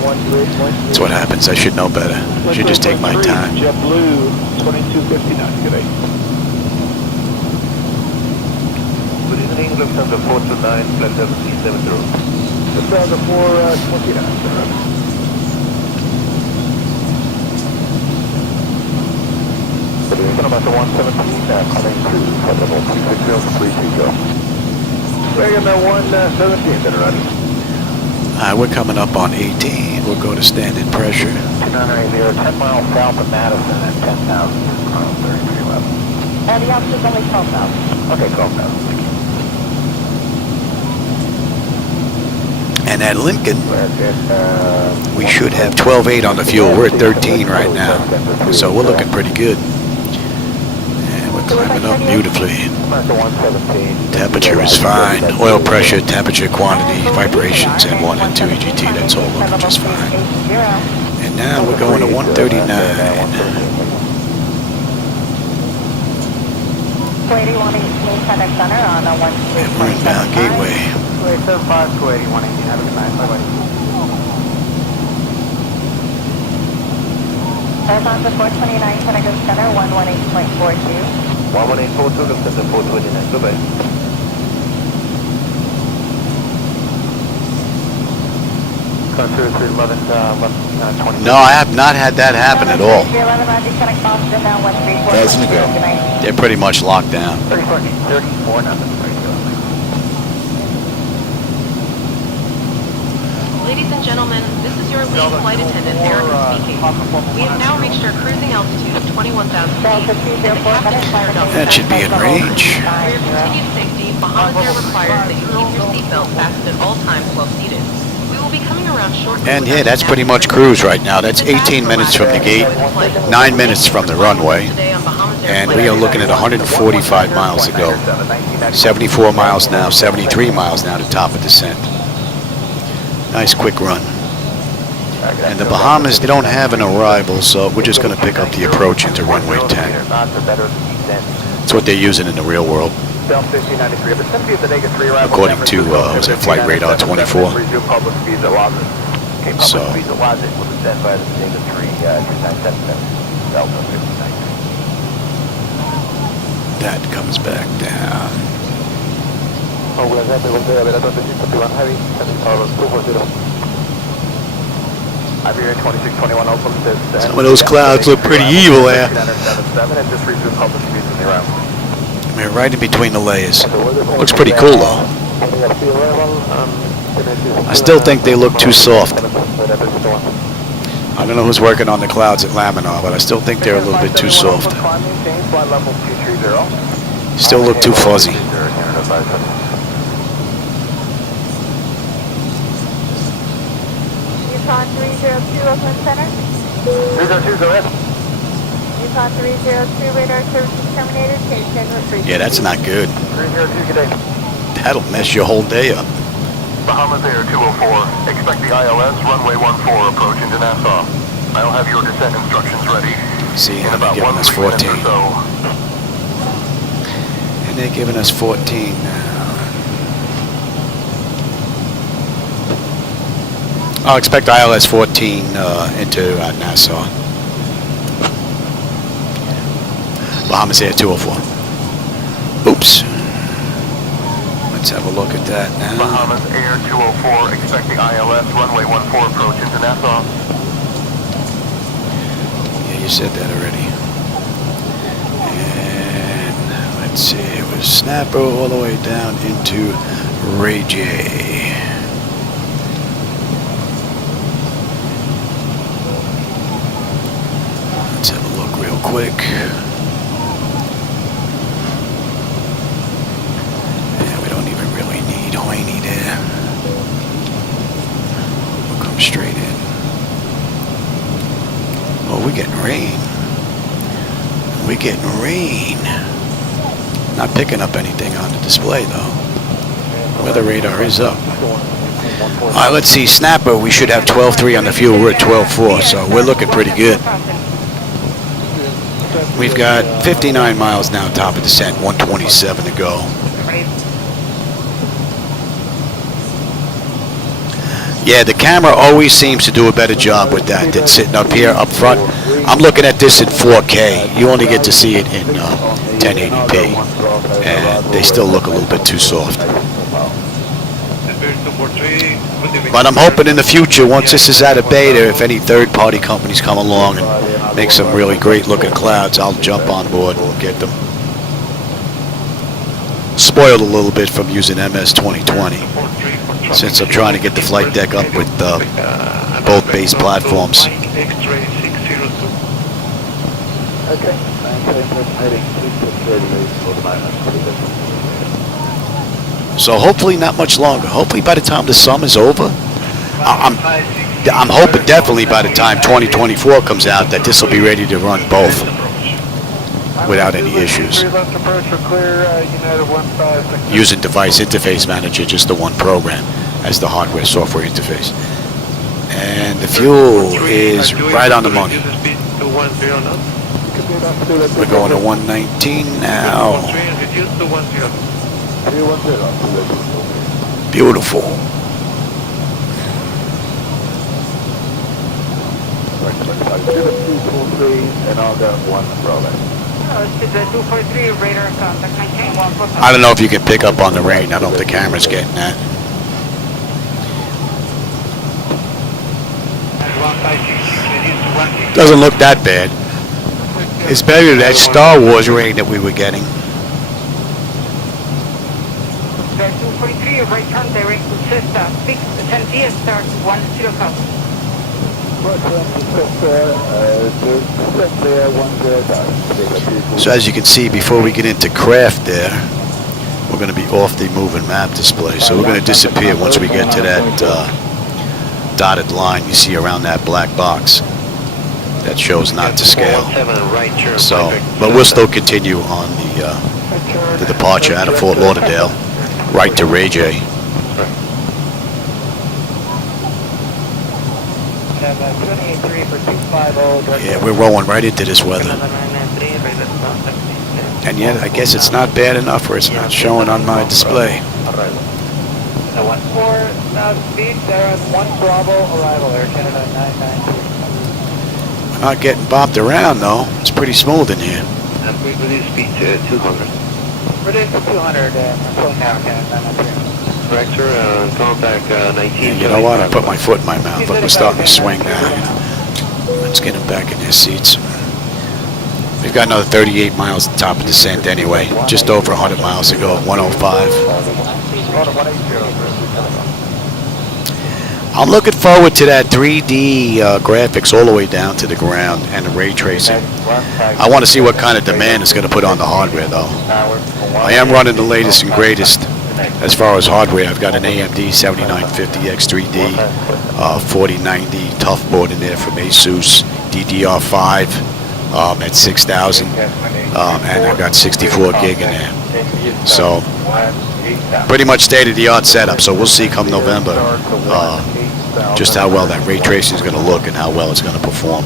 That's what happens. I should know better. I should just take my time. JetBlue 2259 today. Good evening, Lufthansa 429, flight 7370. Lufthansa 429, Bahamasair 117, coming to flight level 260, please go. Reagan 117, then ready. We're coming up on 18. We'll go to standard pressure. 2980, 10 miles south of Madison at 10,000, 3311. The altitude's only 12,000. Okay, 12,000. And at Lincoln, we should have 12.8 on the fuel. We're at 13 right now, so we're looking pretty good. And we're climbing up beautifully. Temperature is fine. Oil pressure, temperature, quantity, vibrations, and 1 and 2 EGT. That's all looking just fine. And now we're going to 139. 281 contact center on a 1. And we're inbound gateway. 275, 281, have a good night. Bye-bye. Bahamasair 429 contact center 118.42. 11842, Lufthansa 429, goodbye. No, I have not had that happen at all. Doesn't go. They're pretty much locked down. 34, nothing. Ladies and gentlemen, this is your lead flight attendant, Erica speaking. We have now reached our cruising altitude of 21,000 feet, and the captain has turned off the That should be in range. For your continued safety, Bahamasair requires that you keep your seatbelt fastened at all times while seated. We will be coming around shortly. And yeah, that's pretty much cruise right now. That's 18 minutes from the gate, 9 minutes from the runway, and we are looking at 145 miles to go. 74 miles now, 73 miles now to top of descent. Nice quick run. And the Bahamas, they don't have an arrival, so we're just going to pick up the approach into runway 10. That's what they're using in the real world. According to Flight Radar 24. So that comes back down. Some of those clouds look pretty evil there. We're right in between the layers. Looks pretty cool though. I still think they look too soft. I don't know who's working on the clouds at Laminar, but I still think they're a little bit too soft. Still look too fuzzy. Yukon 302, Oakland Center. 302, go ahead. Yukon 302, radar services terminated. Station retreat. Yeah, that's not good. 302, good day. That'll mess your whole day up. Bahamasair 204, expect the ILS runway 14 approach into Nassau. I'll have your descent instructions ready. See, in and they're about giving us 14. minutes or so. And they're giving us 14 now. I'll expect ILS 14 into Nassau. Bahamasair 204. Oops. Let's have a look at that now. Bahamasair 204, expect the ILS runway 14 approach into Nassau. Yeah, you said that already. And let's see, it was Snapper all the way down into Ray J. Let's have a look real quick. Yeah, we don't even really need Hoyne there. We'll come straight in. Oh, we're getting rain. We're getting rain. Not picking up anything on the display though. Weather radar is up. Alright, let's see. Snapper, we should have 12.3 on the fuel. We're at 12.4, so we're looking pretty good. We've got 59 miles now, top of descent, 127 to go. Yeah, the camera always seems to do a better job with that than sitting up here up front. I'm looking at this in 4K. You only get to see it in 1080p, and they still look a little bit too soft. But I'm hoping in the future, once this is out of beta, if any third-party companies come along and make some really great-looking clouds, I'll jump on board and we'll get them. Spoiled a little bit from using MS 2020, since I'm trying to get the flight deck up with both base platforms. So hopefully not much longer. Hopefully by the time the summer's over, I'm hoping definitely by the time 2024 comes out that this will be ready to run both without any issues. Using Device Interface Manager, just the one program as the hardware software interface. And the fuel is right on the money. We're going to 119 now. Beautiful. I don't know if you can pick up on the rain. I don't think the camera's getting that. Doesn't look that bad. It's better than that Star Wars rain that we were getting. 243, right turn direct to Cessna, 610 start 10 cup. So as you can see, before we get into craft there, we're going to be off the moving map display. So we're going to disappear once we get to that dotted line you see around that black box that shows not to scale. So, but we'll still continue on the departure out of Fort Lauderdale, right to Ray J. Yeah, we're rolling right into this weather. And yet, I guess it's not bad enough where it's not showing on my display. 14 speed, there is 1 Bravo arrival, Air Canada 992. I'm not getting bopped around though. It's pretty smooth in here. Reduce speed to 200. Reduce to 200, slowing down, Canada 993. Corrector, contact 19. And you know what? I put my foot in my mouth. Look, we're starting to swing now. You know. Let's get them back in their seats. We've got another 38 miles at the top of descent anyway. Just over 100 miles to go, 105. I'm looking forward to that 3D graphics all the way down to the ground and the ray tracing. I want to see what kind of demand it's going to put on the hardware though. I am running the latest and greatest as far as hardware. I've got an AMD 7950X3D, 4090 tough board in there from Asus, DDR5 at 6000, and I've got 64 gig in there. So pretty much state-of-the-art setup. So we'll see come November just how well that ray tracing is going to look and how well it's going to perform.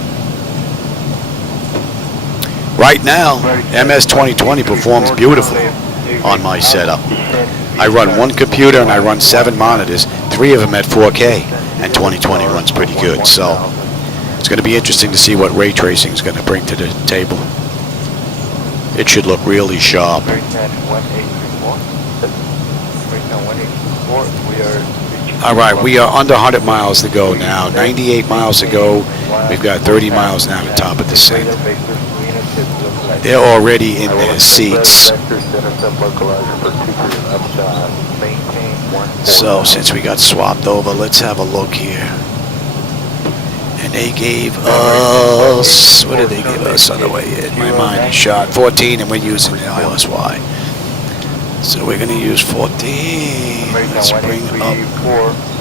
Right now, MS 2020 performs beautifully on my setup. I run one computer and I run 7 monitors, 3 of them at 4K. and 2020 runs pretty good. So it's going to be interesting to see what ray tracing is going to bring to the table. It should look really sharp. All right, we are under 100 miles to go now. 98 miles to go. We've got 30 miles now to top of descent. They're already in their seats. So since we got swapped over, let's have a look here. And they gave us, what did they give us on the way in? My mind is shot. 14, and we're using the ILSY. So we're going to use 14. Let's bring up.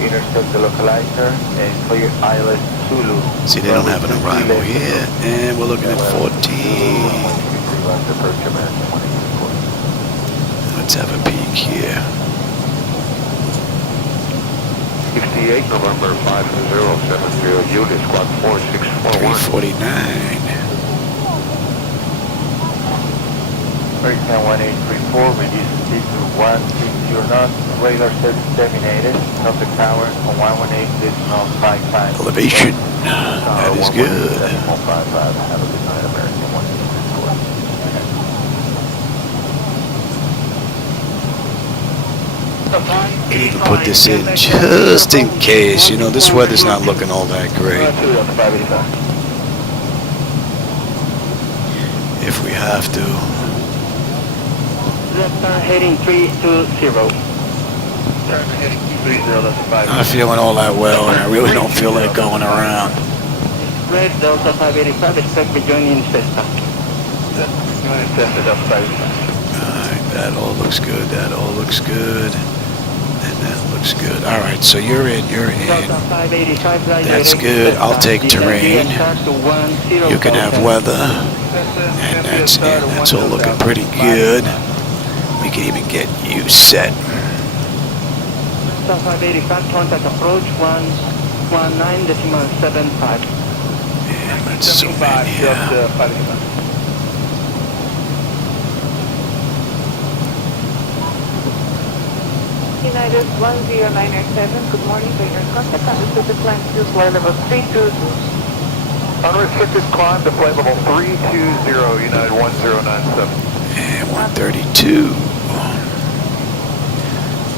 Intercept the localizer and clear ILS Zulu. See, they don't have an arrival here. And we're looking at 14. Let's have a peek here. 68 November 5070, unit squad 4641. 349. American 1834, reduce speed to 160 knots, radar service terminated, traffic tower on 118.55. Elevation, that is good. Have a good night, American 1834. We need to put this in just in case. You know, this weather's not looking all that great. If we have to. Left turn heading 320. Turn heading 230, that's 5. Not feeling all that well, and I really don't feel like going around. Red Delta 585, expect rejoining Cessna. Joining Cessna, Delta 585. Alright, that all looks good, that all looks good. And that looks good. Alright, so you're in, you're in. That's good. I'll take terrain. You can have weather. And that's in. That's all looking pretty good. We can even get you set. South 585, contact approach 119.75. And let's zoom in here. United 10987, good morning, by your contact on the Pacific Line, flight level 320. Unrestricted climb to flight level 320, United 1097. And 132.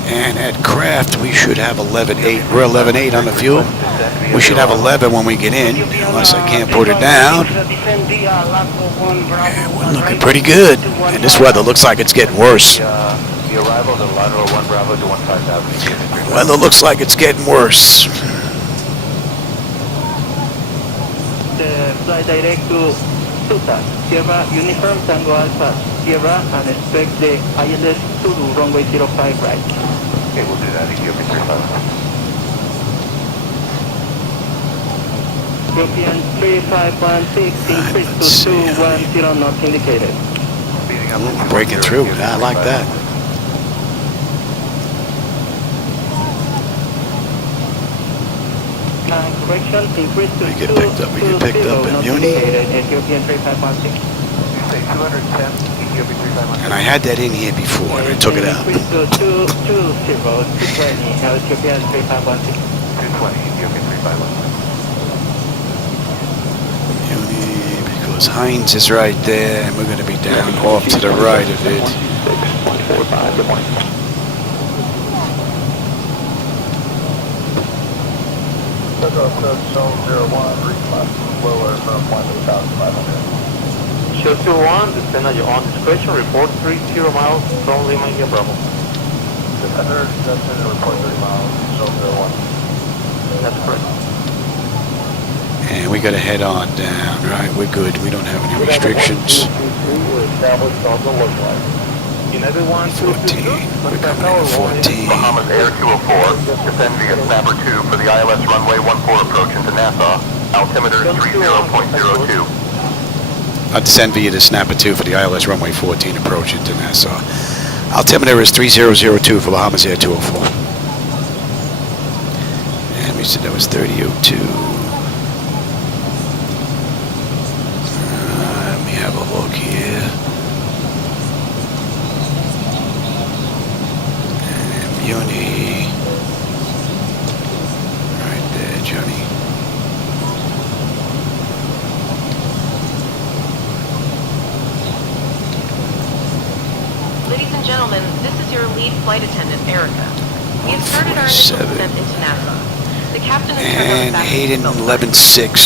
And at craft, we should have 11.8. We're 11.8 on the fuel. We should have 11 when we get in, unless I can't put it down. And we're looking pretty good. And this weather looks like it's getting worse. The arrival to lateral 1 Bravo to 15,000. Weather looks like it's getting worse. Fly direct to Suta, Sierra Uniform Tango Alpha, Sierra, and expect the ILS Zulu runway 05 right. Okay, we'll do that. Ethiopian 3516. European 3516, increase to 210 knots indicated. Breaking through. I like that. Correction, increase to We get picked up. We get picked up in Muni. Ethiopian 3516. You say 210, Ethiopian 3516. And I had that in here before, and I took it out. Increase to 220, Ethiopian 3516. 220, Ethiopian 3516. Muni, because Heinz is right there, and we're going to be down off to the right of it. 145, good morning. Zone 01, reclass lower from 1,500. Show 201, descend at your own discretion, report 30 miles from Lima, India, Bravo. Defender, descend and report 30 miles, Zone 01. That's correct. And we got to head on down, right? We're good. We don't have any restrictions. We're established on the localizer. United 14. We're coming in 14. Bahamasair 204, descend via Snapper 2 for the ILS runway 14 approach into Nassau. Altimeter 30.02. I'll descend via the Snapper 2 for the ILS runway 14 approach into Nassau. Altimeter is 3002 for Bahamasair 204. And we said that was 3002. Let me have a look here. Uni. Right lead flight attendant, Erica. We have started our initial descent into Nassau. The captain is And Hayden 11.6.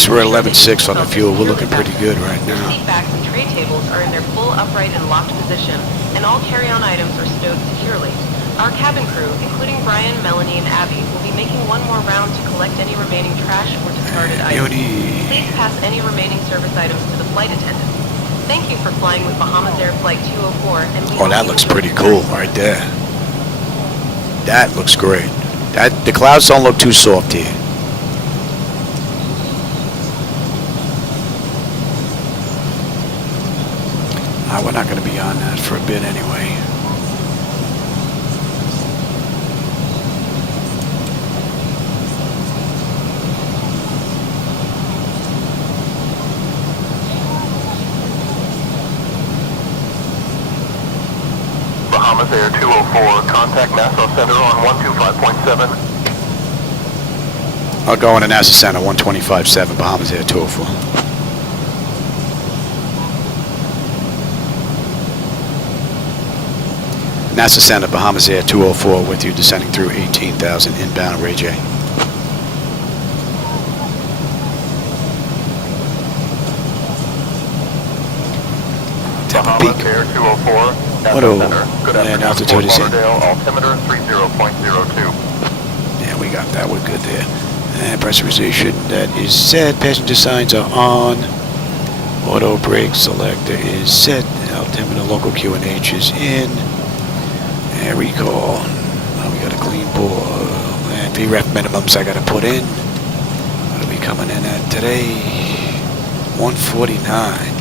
We're 11.6 on the fuel. We're looking pretty good right Your now. seat backs and tray tables are in their full upright and locked position, and all carry-on items are stowed securely. Our cabin crew, including Brian, Melanie, and Abby, will be making one more round to collect any remaining trash or discarded items. Please pass any remaining service items to the flight attendant. Thank you for flying with Bahamasair Flight 204, and we Oh, that looks pretty cool right there. That looks great. The clouds don't look too soft here. We're not going to be on that for a bit anyway. Bahamasair 204, contact Nassau Center on 125.7. I'll go into NASA Center 125.7, Bahamasair 204. NASA Center, Bahamasair 204 with you, descending through 18,000 inbound, Ray J. Bahamasair 204, NASA Center. Good afternoon, altitude is in. Lauderdale, altimeter 30.02. Yeah, we got that. We're good there. And pressurization, that is set. Passenger signs are on. Auto brake selector is set. Altimeter local QNH is in. And recall. Now we got a clean board. And VREF minimums I got to put in. What are we coming in at today? 149.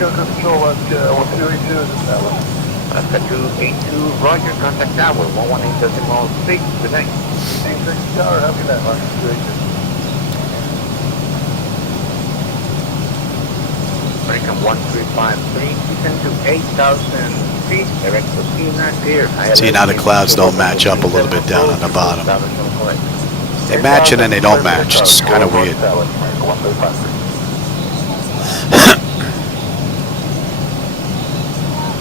Control at 1282 is established. Control 82, Roger, contact tower, 118.6, good night. 86 tower, happy night, Roger, 282. American 1353, descend to 8,000 feet, direct to Sea here. See, now the clouds don't match up a little bit down on the bottom. They match and then they don't match. It's kind of weird.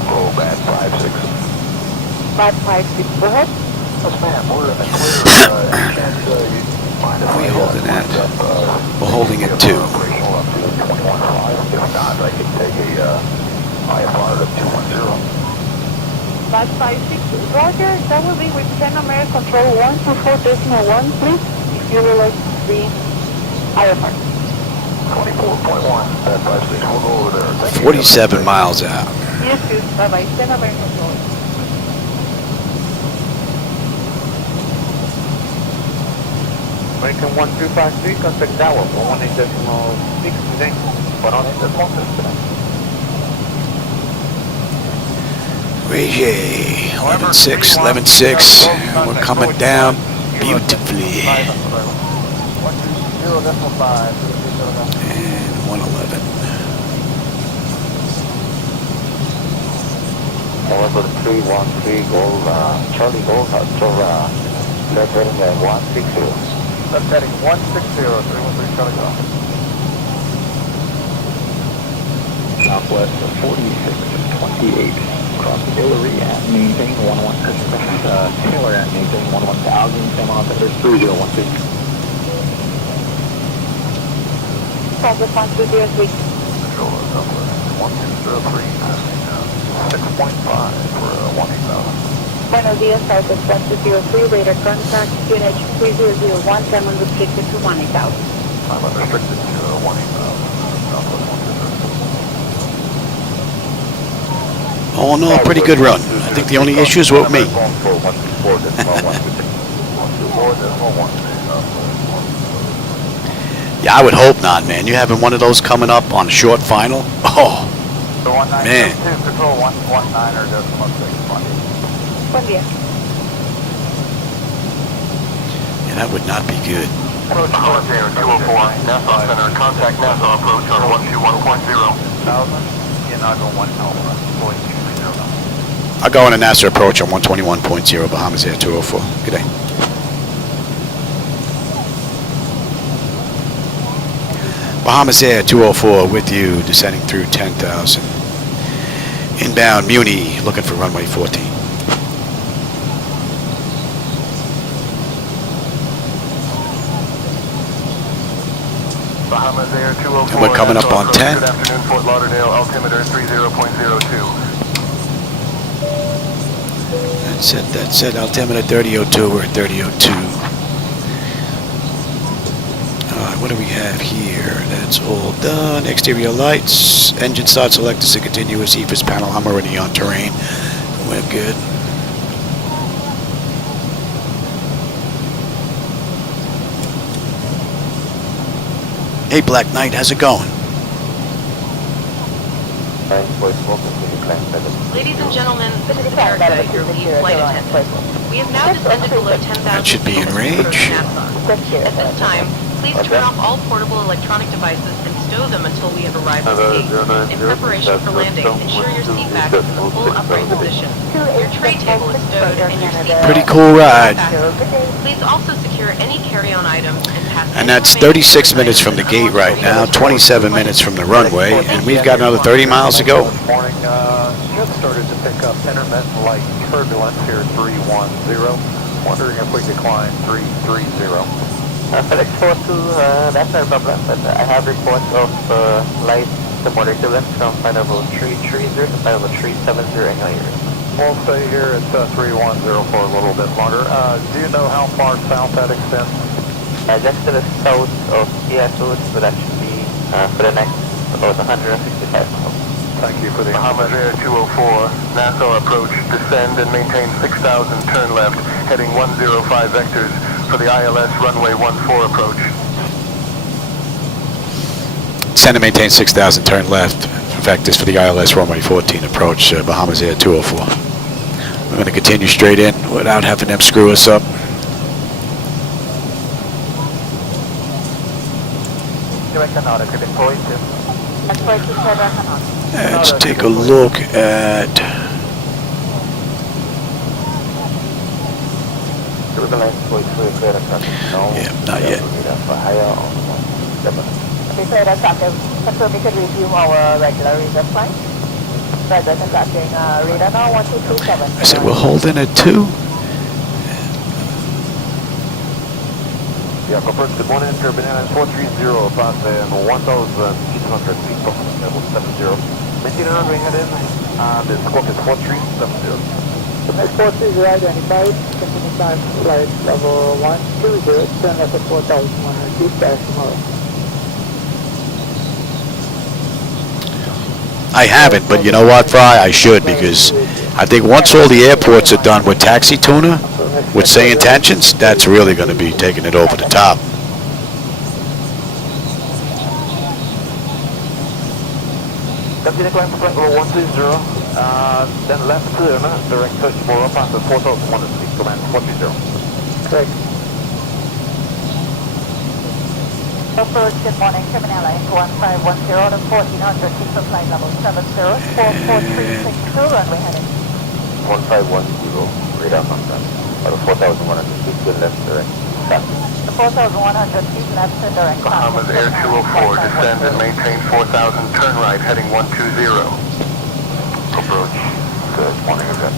Roll back 56. 556, go ahead. Yes, ma'am, we're in the clear. You mind if What are we I, holding at? We're holding at 2. operational up to 21.5. If not, I can take a IFR of 210. 556, Roger, that will be with 10 American Control 124.1, please, if you would like to be IFR. 24.1, 556, we'll go over there. Thank you. 47 miles out. Yes, sir. Bye-bye. 10 American Control. American 1353, contact tower, 118.6, today. 118.6. Ray J, 11.6, 11.6. We're coming down beautifully. 120.5. And 111. November 313, Gold, Charlie Gold, left heading at 160. Left heading 160, 313 Charlie Golf. Southwest 4628, cross Hillary at maintain 11, Taylor at maintain 11,000, same altimeter 3012. Southwest 123. Control Southwest 1203, passing 6.5 for 18,000. Buenos días, Southwest 1203, radar contact, QNH 3001, time unrestricted to 18,000. Time unrestricted to 18,000. Southwest 123. All in all, pretty good run. I think the only issue is with me. Yeah, I would hope not, man. You having one of those coming up on a short final? Oh, man. Control 119 or decimal 6. Buen día. Yeah, that would not be good. Approach Bahamasair 204, Nassau Center, contact Nassau approach on 121.0. 1,000, Yanago 1 I'll go on a NASA approach on 121.0, Bahamasair 204. Good day. Bahamasair 204 with you, descending through 10,000. Inbound Muni, looking for runway 14. Bahamasair 204. And we're coming up on 10. Good afternoon, Fort Lauderdale, altimeter 30.02. That's it, altimeter 3002, we're at 3002. Alright, what do we have here? That's all done. Exterior lights, engine start select is a continuous EFIS panel. I'm already on terrain. We're good. Hey Black Knight, how's it going? Ladies and gentlemen, this is Erica, your lead flight attendant. We have now descended below 10,000 That should be in range. At this time, please turn off all portable electronic devices and stow them until we have arrived at the gate. In preparation for landing, ensure your seat back is in the full upright position. Your tray table is stowed and your seat Pretty cool ride. Please also secure any carry-on items and pass. And that's 36 minutes from the gate right now, 27 minutes from the runway, and we've got another 30 miles to go. This morning, just started to pick up intermittent light turbulence here, 310. Wondering if we could climb 330. Felix 42, that's no problem, but I have reports of light to moderate turbulence from flight level 330 to flight level 370 in your area. We'll stay here at 3104 a little bit longer. Do you know how far south that extends? Just to the south of Seattle, so that should be for the next about 165 miles. Thank you for the Bahamasair 204, Nassau approach, descend and maintain 6,000, turn left, heading 105 vectors for the ILS runway 14 approach. Descend and maintain 6,000, turn left, vectors for the ILS runway 14 approach, Bahamasair 204. We're going to continue straight in without having them screw us up. Let's take a look at... Yeah, not yet. Okay, so that's after. So we could resume our regular reserve flight. Rather than conducting radar now 1237. I said we're holding at 2. Yeah, Cockpit, good morning, Caribbean Airlines 430, passing 1,800 feet, level 70. Maintain a runway heading, the squawk is 4370. The next 430 identified, continue climb flight level 120, turn left at 4,100 feet, back tomorrow. I haven't, but you know what, Fry? I should, because I think once all the airports are done with taxi tuna, with SayIntentions, that's really going to be taking it over the top. Continue climb flight level 130, then left turn, direct 34 up after 4,100 feet, command 430. Correct. First, good morning, Caribbean Airlines 1510 to 1400 feet for flight level 70, 44362, runway heading. 1510, radar contact, out of 4,100 feet, to left direct. The 4,100 feet left to direct. Bahamasair 204, descend and maintain 4,000, turn right, heading 120. Approach, good morning again.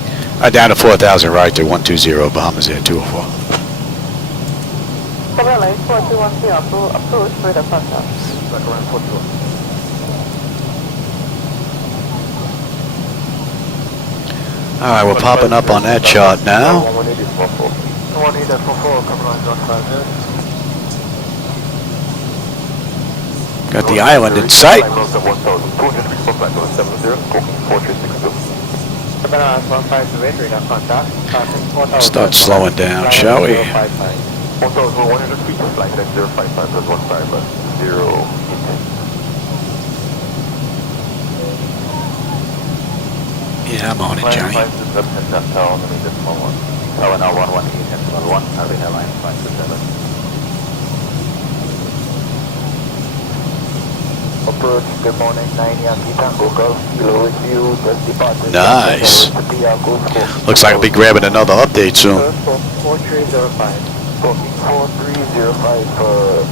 Down to 4,000 right to 120, Bahamasair 204. KFLL 4210 to approach with a contact. Back around 41. Alright, we're popping up on that chart now. 180 is 44. 180 at 44, coming on, John 5 minutes. Got the island in sight. 1,200 feet for flight level 70, squawking 4362. Start slowing down, shall we? 1,100 feet for flight at 055 plus 15 plus 0 intent. Yeah, I'm on it, Johnny. Let me just small one. Tower now 118 and 1, Caribbean Airlines 527. Approach, good morning, 9 Yankee Tango Golf, below with you, just departed. Nice. Looks like I'll be grabbing another update soon. 4305, 4305 for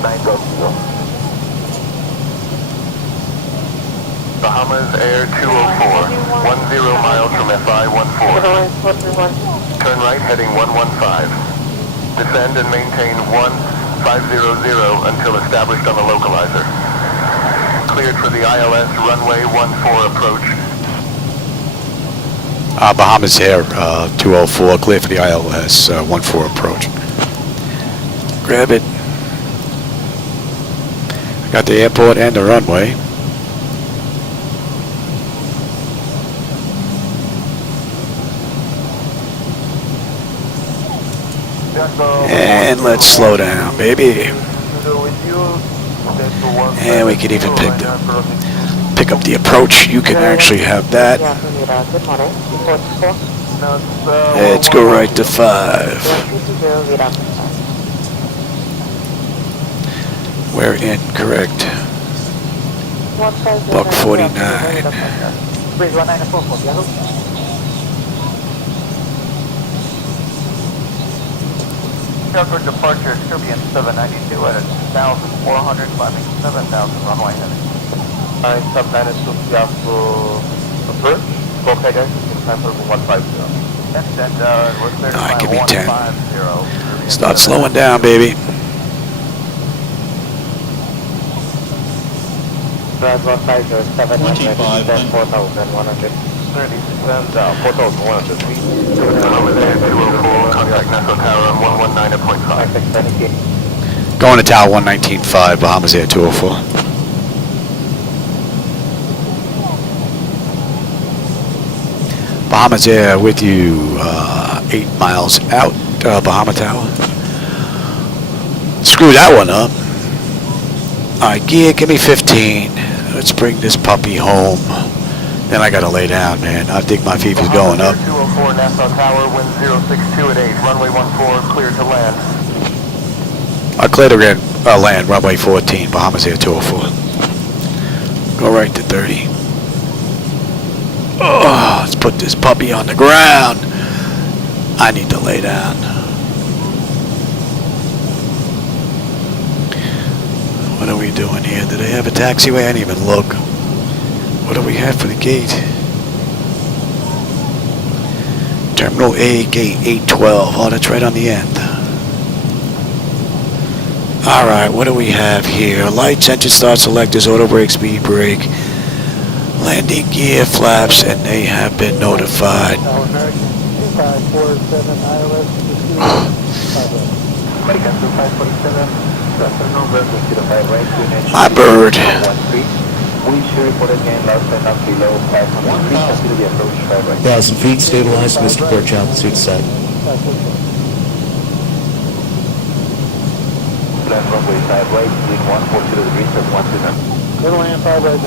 9.0. Bahamasair 204, 10 miles from FI-14. Turn right heading 115. Descend and maintain 1500 until established on the localizer. Cleared for the ILS runway 14 approach. Bahamasair 204, clear for the ILS 14 approach. Grab it. Got the airport and the runway. And let's slow down, baby. And we can even pick up the approach. You can actually have that. Let's go right to 5. We're incorrect. Buck 49. Airport departure, Serbian 792 at 1,400, climbing 7,000, runway heading. Alright, subnine to Piazza approach, Cockpit in time for 150. And we're clear to Alright, climb give me 10. 150. Start slowing down, baby. Drive 150, 700, 4,100. 36 and 4,100 feet. Bahamasair 204, contact Nassau Tower on 119.5. Going to Tower 119.5, Bahamasair 204. Bahamasair with you, 8 miles out, Bahama Tower. Screw that one up. Alright, gear, give me 15. Let's bring this puppy home. Then I gotta lay down, man. I think my fever's going up. 204 Nassau Tower, wind 062 at 8, runway 14, clear to land. I clear to land, runway 14, Bahamasair 204. Go right to 30. Oh, let's put this puppy on the ground. I need to lay down. What are we doing here? Do they have a taxiway? I didn't even look. What do we have for the gate? Terminal A, gate 812. Oh, that's right on the end. Alright, what do we have here? Lights, engine start selectors, auto brake, speed brake, landing gear, flaps, and they have been notified. My bird. 1,000 feet, stabilized, Mr. Porch, altitude set. Left runway side right, lead 140 degrees, 129. Middle hand 5 right, 9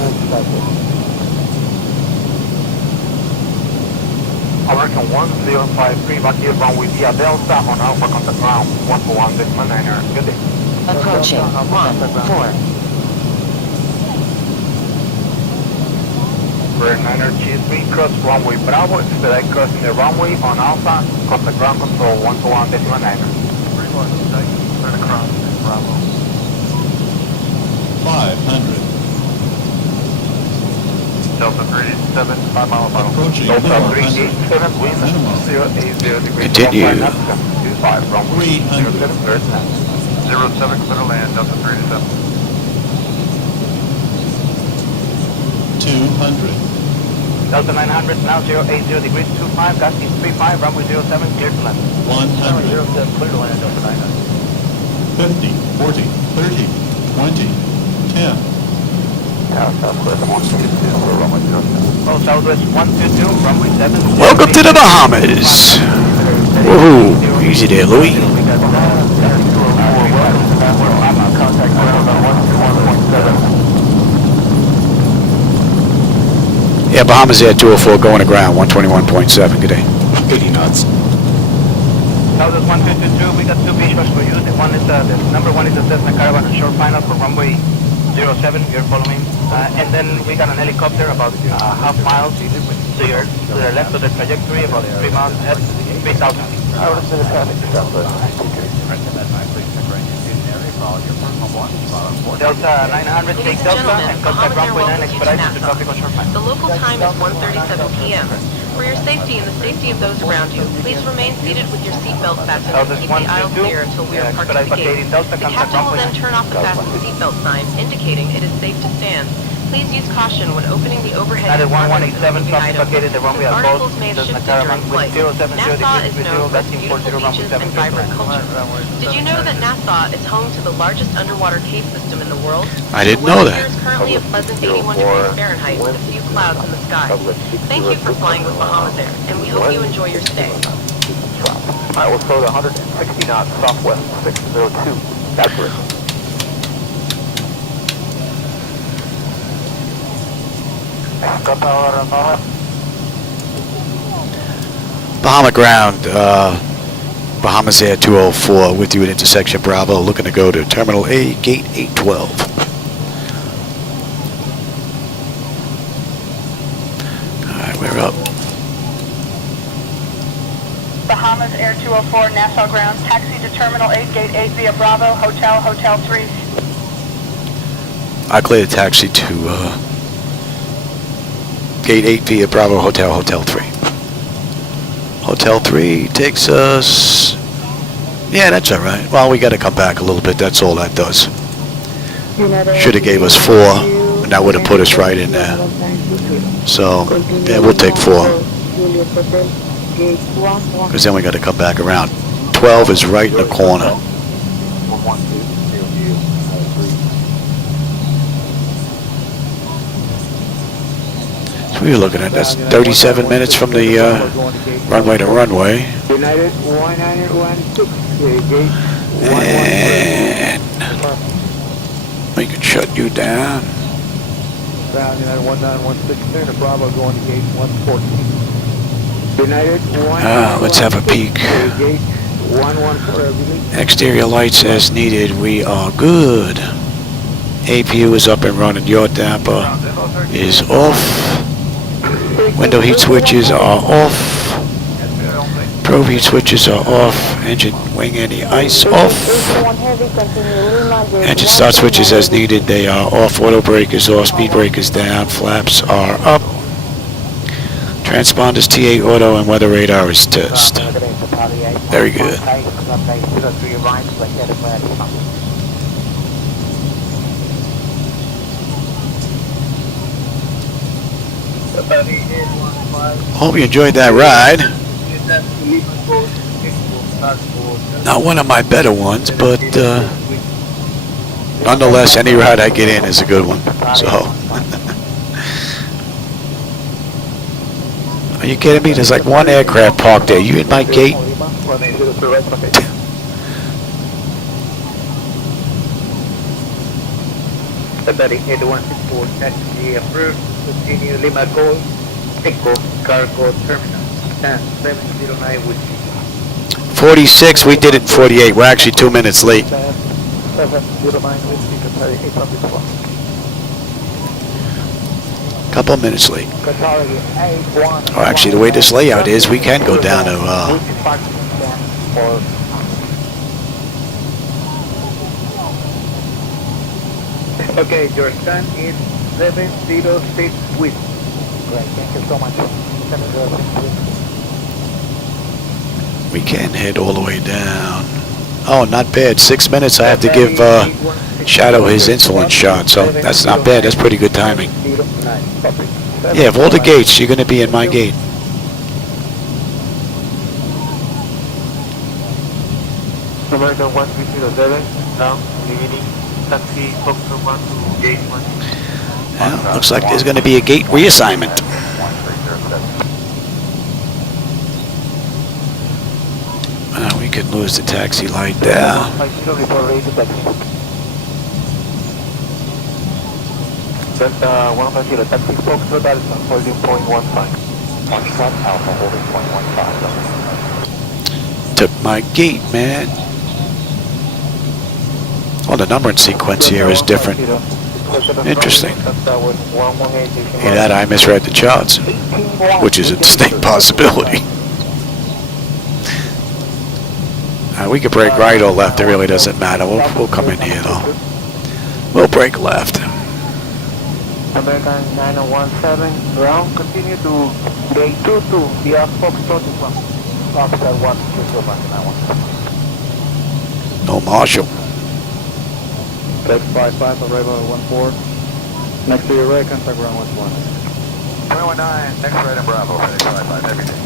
American 1053, back here runway via Delta on Alpha contact ground, 141, decimal 9er. Good day. Approaching 14. For 9er G3, cross runway Bravo, expedite crossing the runway on Alpha, contact ground control 141, decimal 9er. Turn across Bravo. 500. Delta 37, 5 mile bottom. Approaching Delta 400. 387, wind Minimum. 080 degrees. Continue. 25, runway 300. 07, clear to land. 07, clear to land, Delta 387. 200. Delta 900, now 080 degrees, 25, gusting 35, runway 07, clear to land. 100. 07, clear to land, Delta 900. 50, 40, 30, 20, 10. Now southwest 122, runway 07. Oh, southwest 122, runway 7. Welcome to the Bahamas. Woohoo. Easy there, Louis. Contact ground on 121.7. Yeah, Bahamasair 204 going to ground, 121.7. Good day. 80 knots. Southwest 122, we got two visuals for you. The one is the number one is the Cessna Caravan and short final for runway 07. You're following, and then we got an helicopter about half miles to your left of the trajectory, about 3 miles ahead, 3,000 feet. Delta 900, take Ladies and Delta gentlemen, and contact Bahamasair runway 9 welcomes you to expedite to copy control Nassau. 5. The local time is 1:37 p.m. For your safety and the safety of those around you, please remain seated with your seatbelt fastened and keep the aisle clear until we are parked at the gate. The captain will then turn off the fasten seatbelt sign, indicating it is safe to stand. Please use caution when opening the overhead compartments and moving items, since articles may have shifted during flight. Nassau is known for its beautiful beaches and vibrant culture. Did you know that Nassau is home to the largest underwater cave system in the world? I didn't The know weather that. here is currently a pleasant 81 degrees Fahrenheit with a few clouds in the sky. Thank you for flying with Bahamasair, and we hope you enjoy your stay. Alright, we'll slow to 160 knots, southwest 602. That's it. Bahama ground, Bahamasair 204 with you at intersection Bravo, looking to go to Terminal A, Gate 812. Alright, we're up. Bahamasair 204, Nassau ground, taxi to Terminal 8, Gate 8 via Bravo, Hotel 3. I cleared a taxi to Gate 8 via Bravo Hotel 3. Hotel 3 takes us... Yeah, that's all right. Well, we got to come back a little bit. That's all that does. Should have gave us 4, and that would have put us right in there. So, yeah, we'll take 4. Because then we got to come back around. 12 is right in the corner. So we were looking at that's 37 minutes from the runway to runway. And we can shut you down. Let's have a peek. Exterior lights as needed. We are good. APU is up and running. Your damper is off. Window heat switches are off. Probe heat switches are off. Engine wing anti-ice off. Engine start switches as needed. They are off. Auto brake is off. Speed brake is down. Flaps are up. Transponders TA auto and weather radar is test. Very good. Hope you enjoyed that ride. Not one of my better ones, but nonetheless, any ride I get in is a good one. So, are you kidding me? There's like one aircraft parked there. You in my gate? Continue Lima Gold, Echo, Cargo Terminal, 709 with 46, we did it in 48. We're actually 2 minutes late. 709 Couple of minutes late. Or actually, the way this layout is, we can go down to Okay, your stand is 706 with. Great, thank you so much. 706 with. we can head all the way down. Oh, not bad. 6 minutes. I have to give Shadow his insulin shot, so that's not bad. That's pretty good timing. Yeah, of all the gates, you're going to be in my gate. American 1307, now beginning taxi Foxtrot 1 to gate 1. Well, looks like there's going to be a gate reassignment. We could lose the taxi light there. Delta 150 taxi Foxtrot Alpha holding .15. Foxtrot Alpha holding .15. Took my gate, man. Oh, the numbering sequence here is different. Interesting. Yeah, that I misread the charts, which is a distinct possibility. We could break right or left. It really doesn't matter. We'll come in here though. We'll break left. American 917, ground, continue to gate 22, via Foxtrot 1. Officer 1, 2, No Marshall. Text 55, arrival 14. Next to your right, contact ground 11. 319, next right in Bravo, Text 55, everything.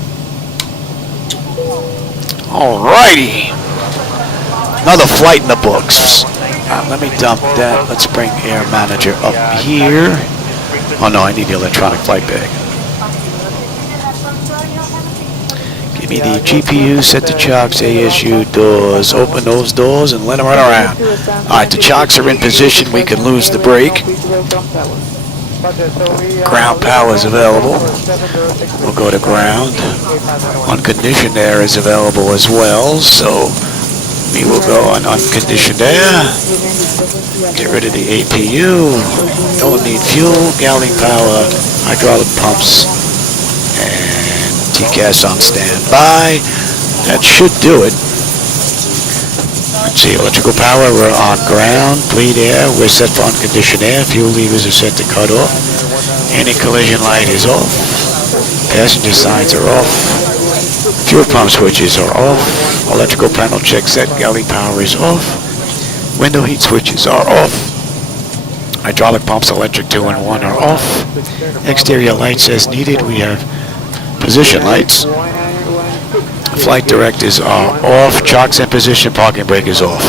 Alrighty. Another flight in the books. Let me dump that. Let's bring Air Manager up here. Oh no, I need the electronic flight bag. Give me the GPU, set the chocks, ASU doors. Open those doors and let them run around. Alright, the chocks are in position. We can lose the brake. Ground power is available. We'll go to ground. Unconditioned air is available as well, so we will go on unconditioned air. Get rid of the APU. Don't need fuel, galley power, hydraulic pumps, and TCAS on standby. That should do it. Let's see, electrical power, we're on ground. Bleed air, we're set for unconditioned air. Fuel levers are set to cut off. Anti-collision light is off. Passenger signs are off. Fuel pump switches are off. Electrical panel check set, galley power is off. Window heat switches are off. Hydraulic pumps, electric 2 and 1 are off. Exterior lights as needed. We have position lights. Flight directors are off. Chocks in position, parking brake is off.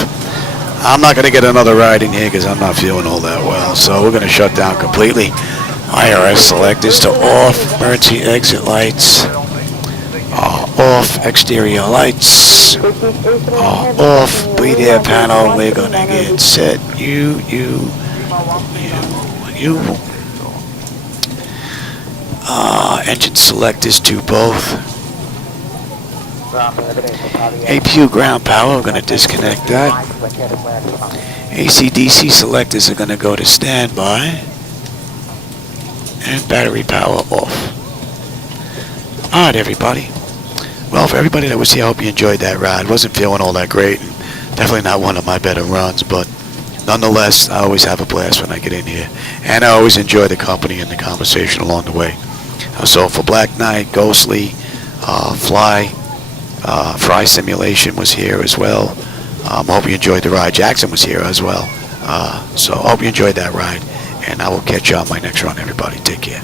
I'm not going to get another ride in here because I'm not feeling all that well. So we're going to shut down completely. IRS selectors to off. Emergency exit lights are off. Exterior lights are off. Bleed air panel, we're going to get set. You. Engine selectors to both. APU ground power, we're going to disconnect that. AC/DC selectors are going to go to standby. And battery power off. Alright everybody. Well, for everybody that was here, I hope you enjoyed that ride. Wasn't feeling all that great. Definitely not one of my better runs, but nonetheless, I always have a blast when I get in here. And I always enjoy the company and the conversation along the way. So for Black Knight, Ghostly, Fry Simulation was here as well. I hope you enjoyed the ride. Jackson was here as well. So I hope you enjoyed that ride. And I will catch you on my next run, everybody. Take care.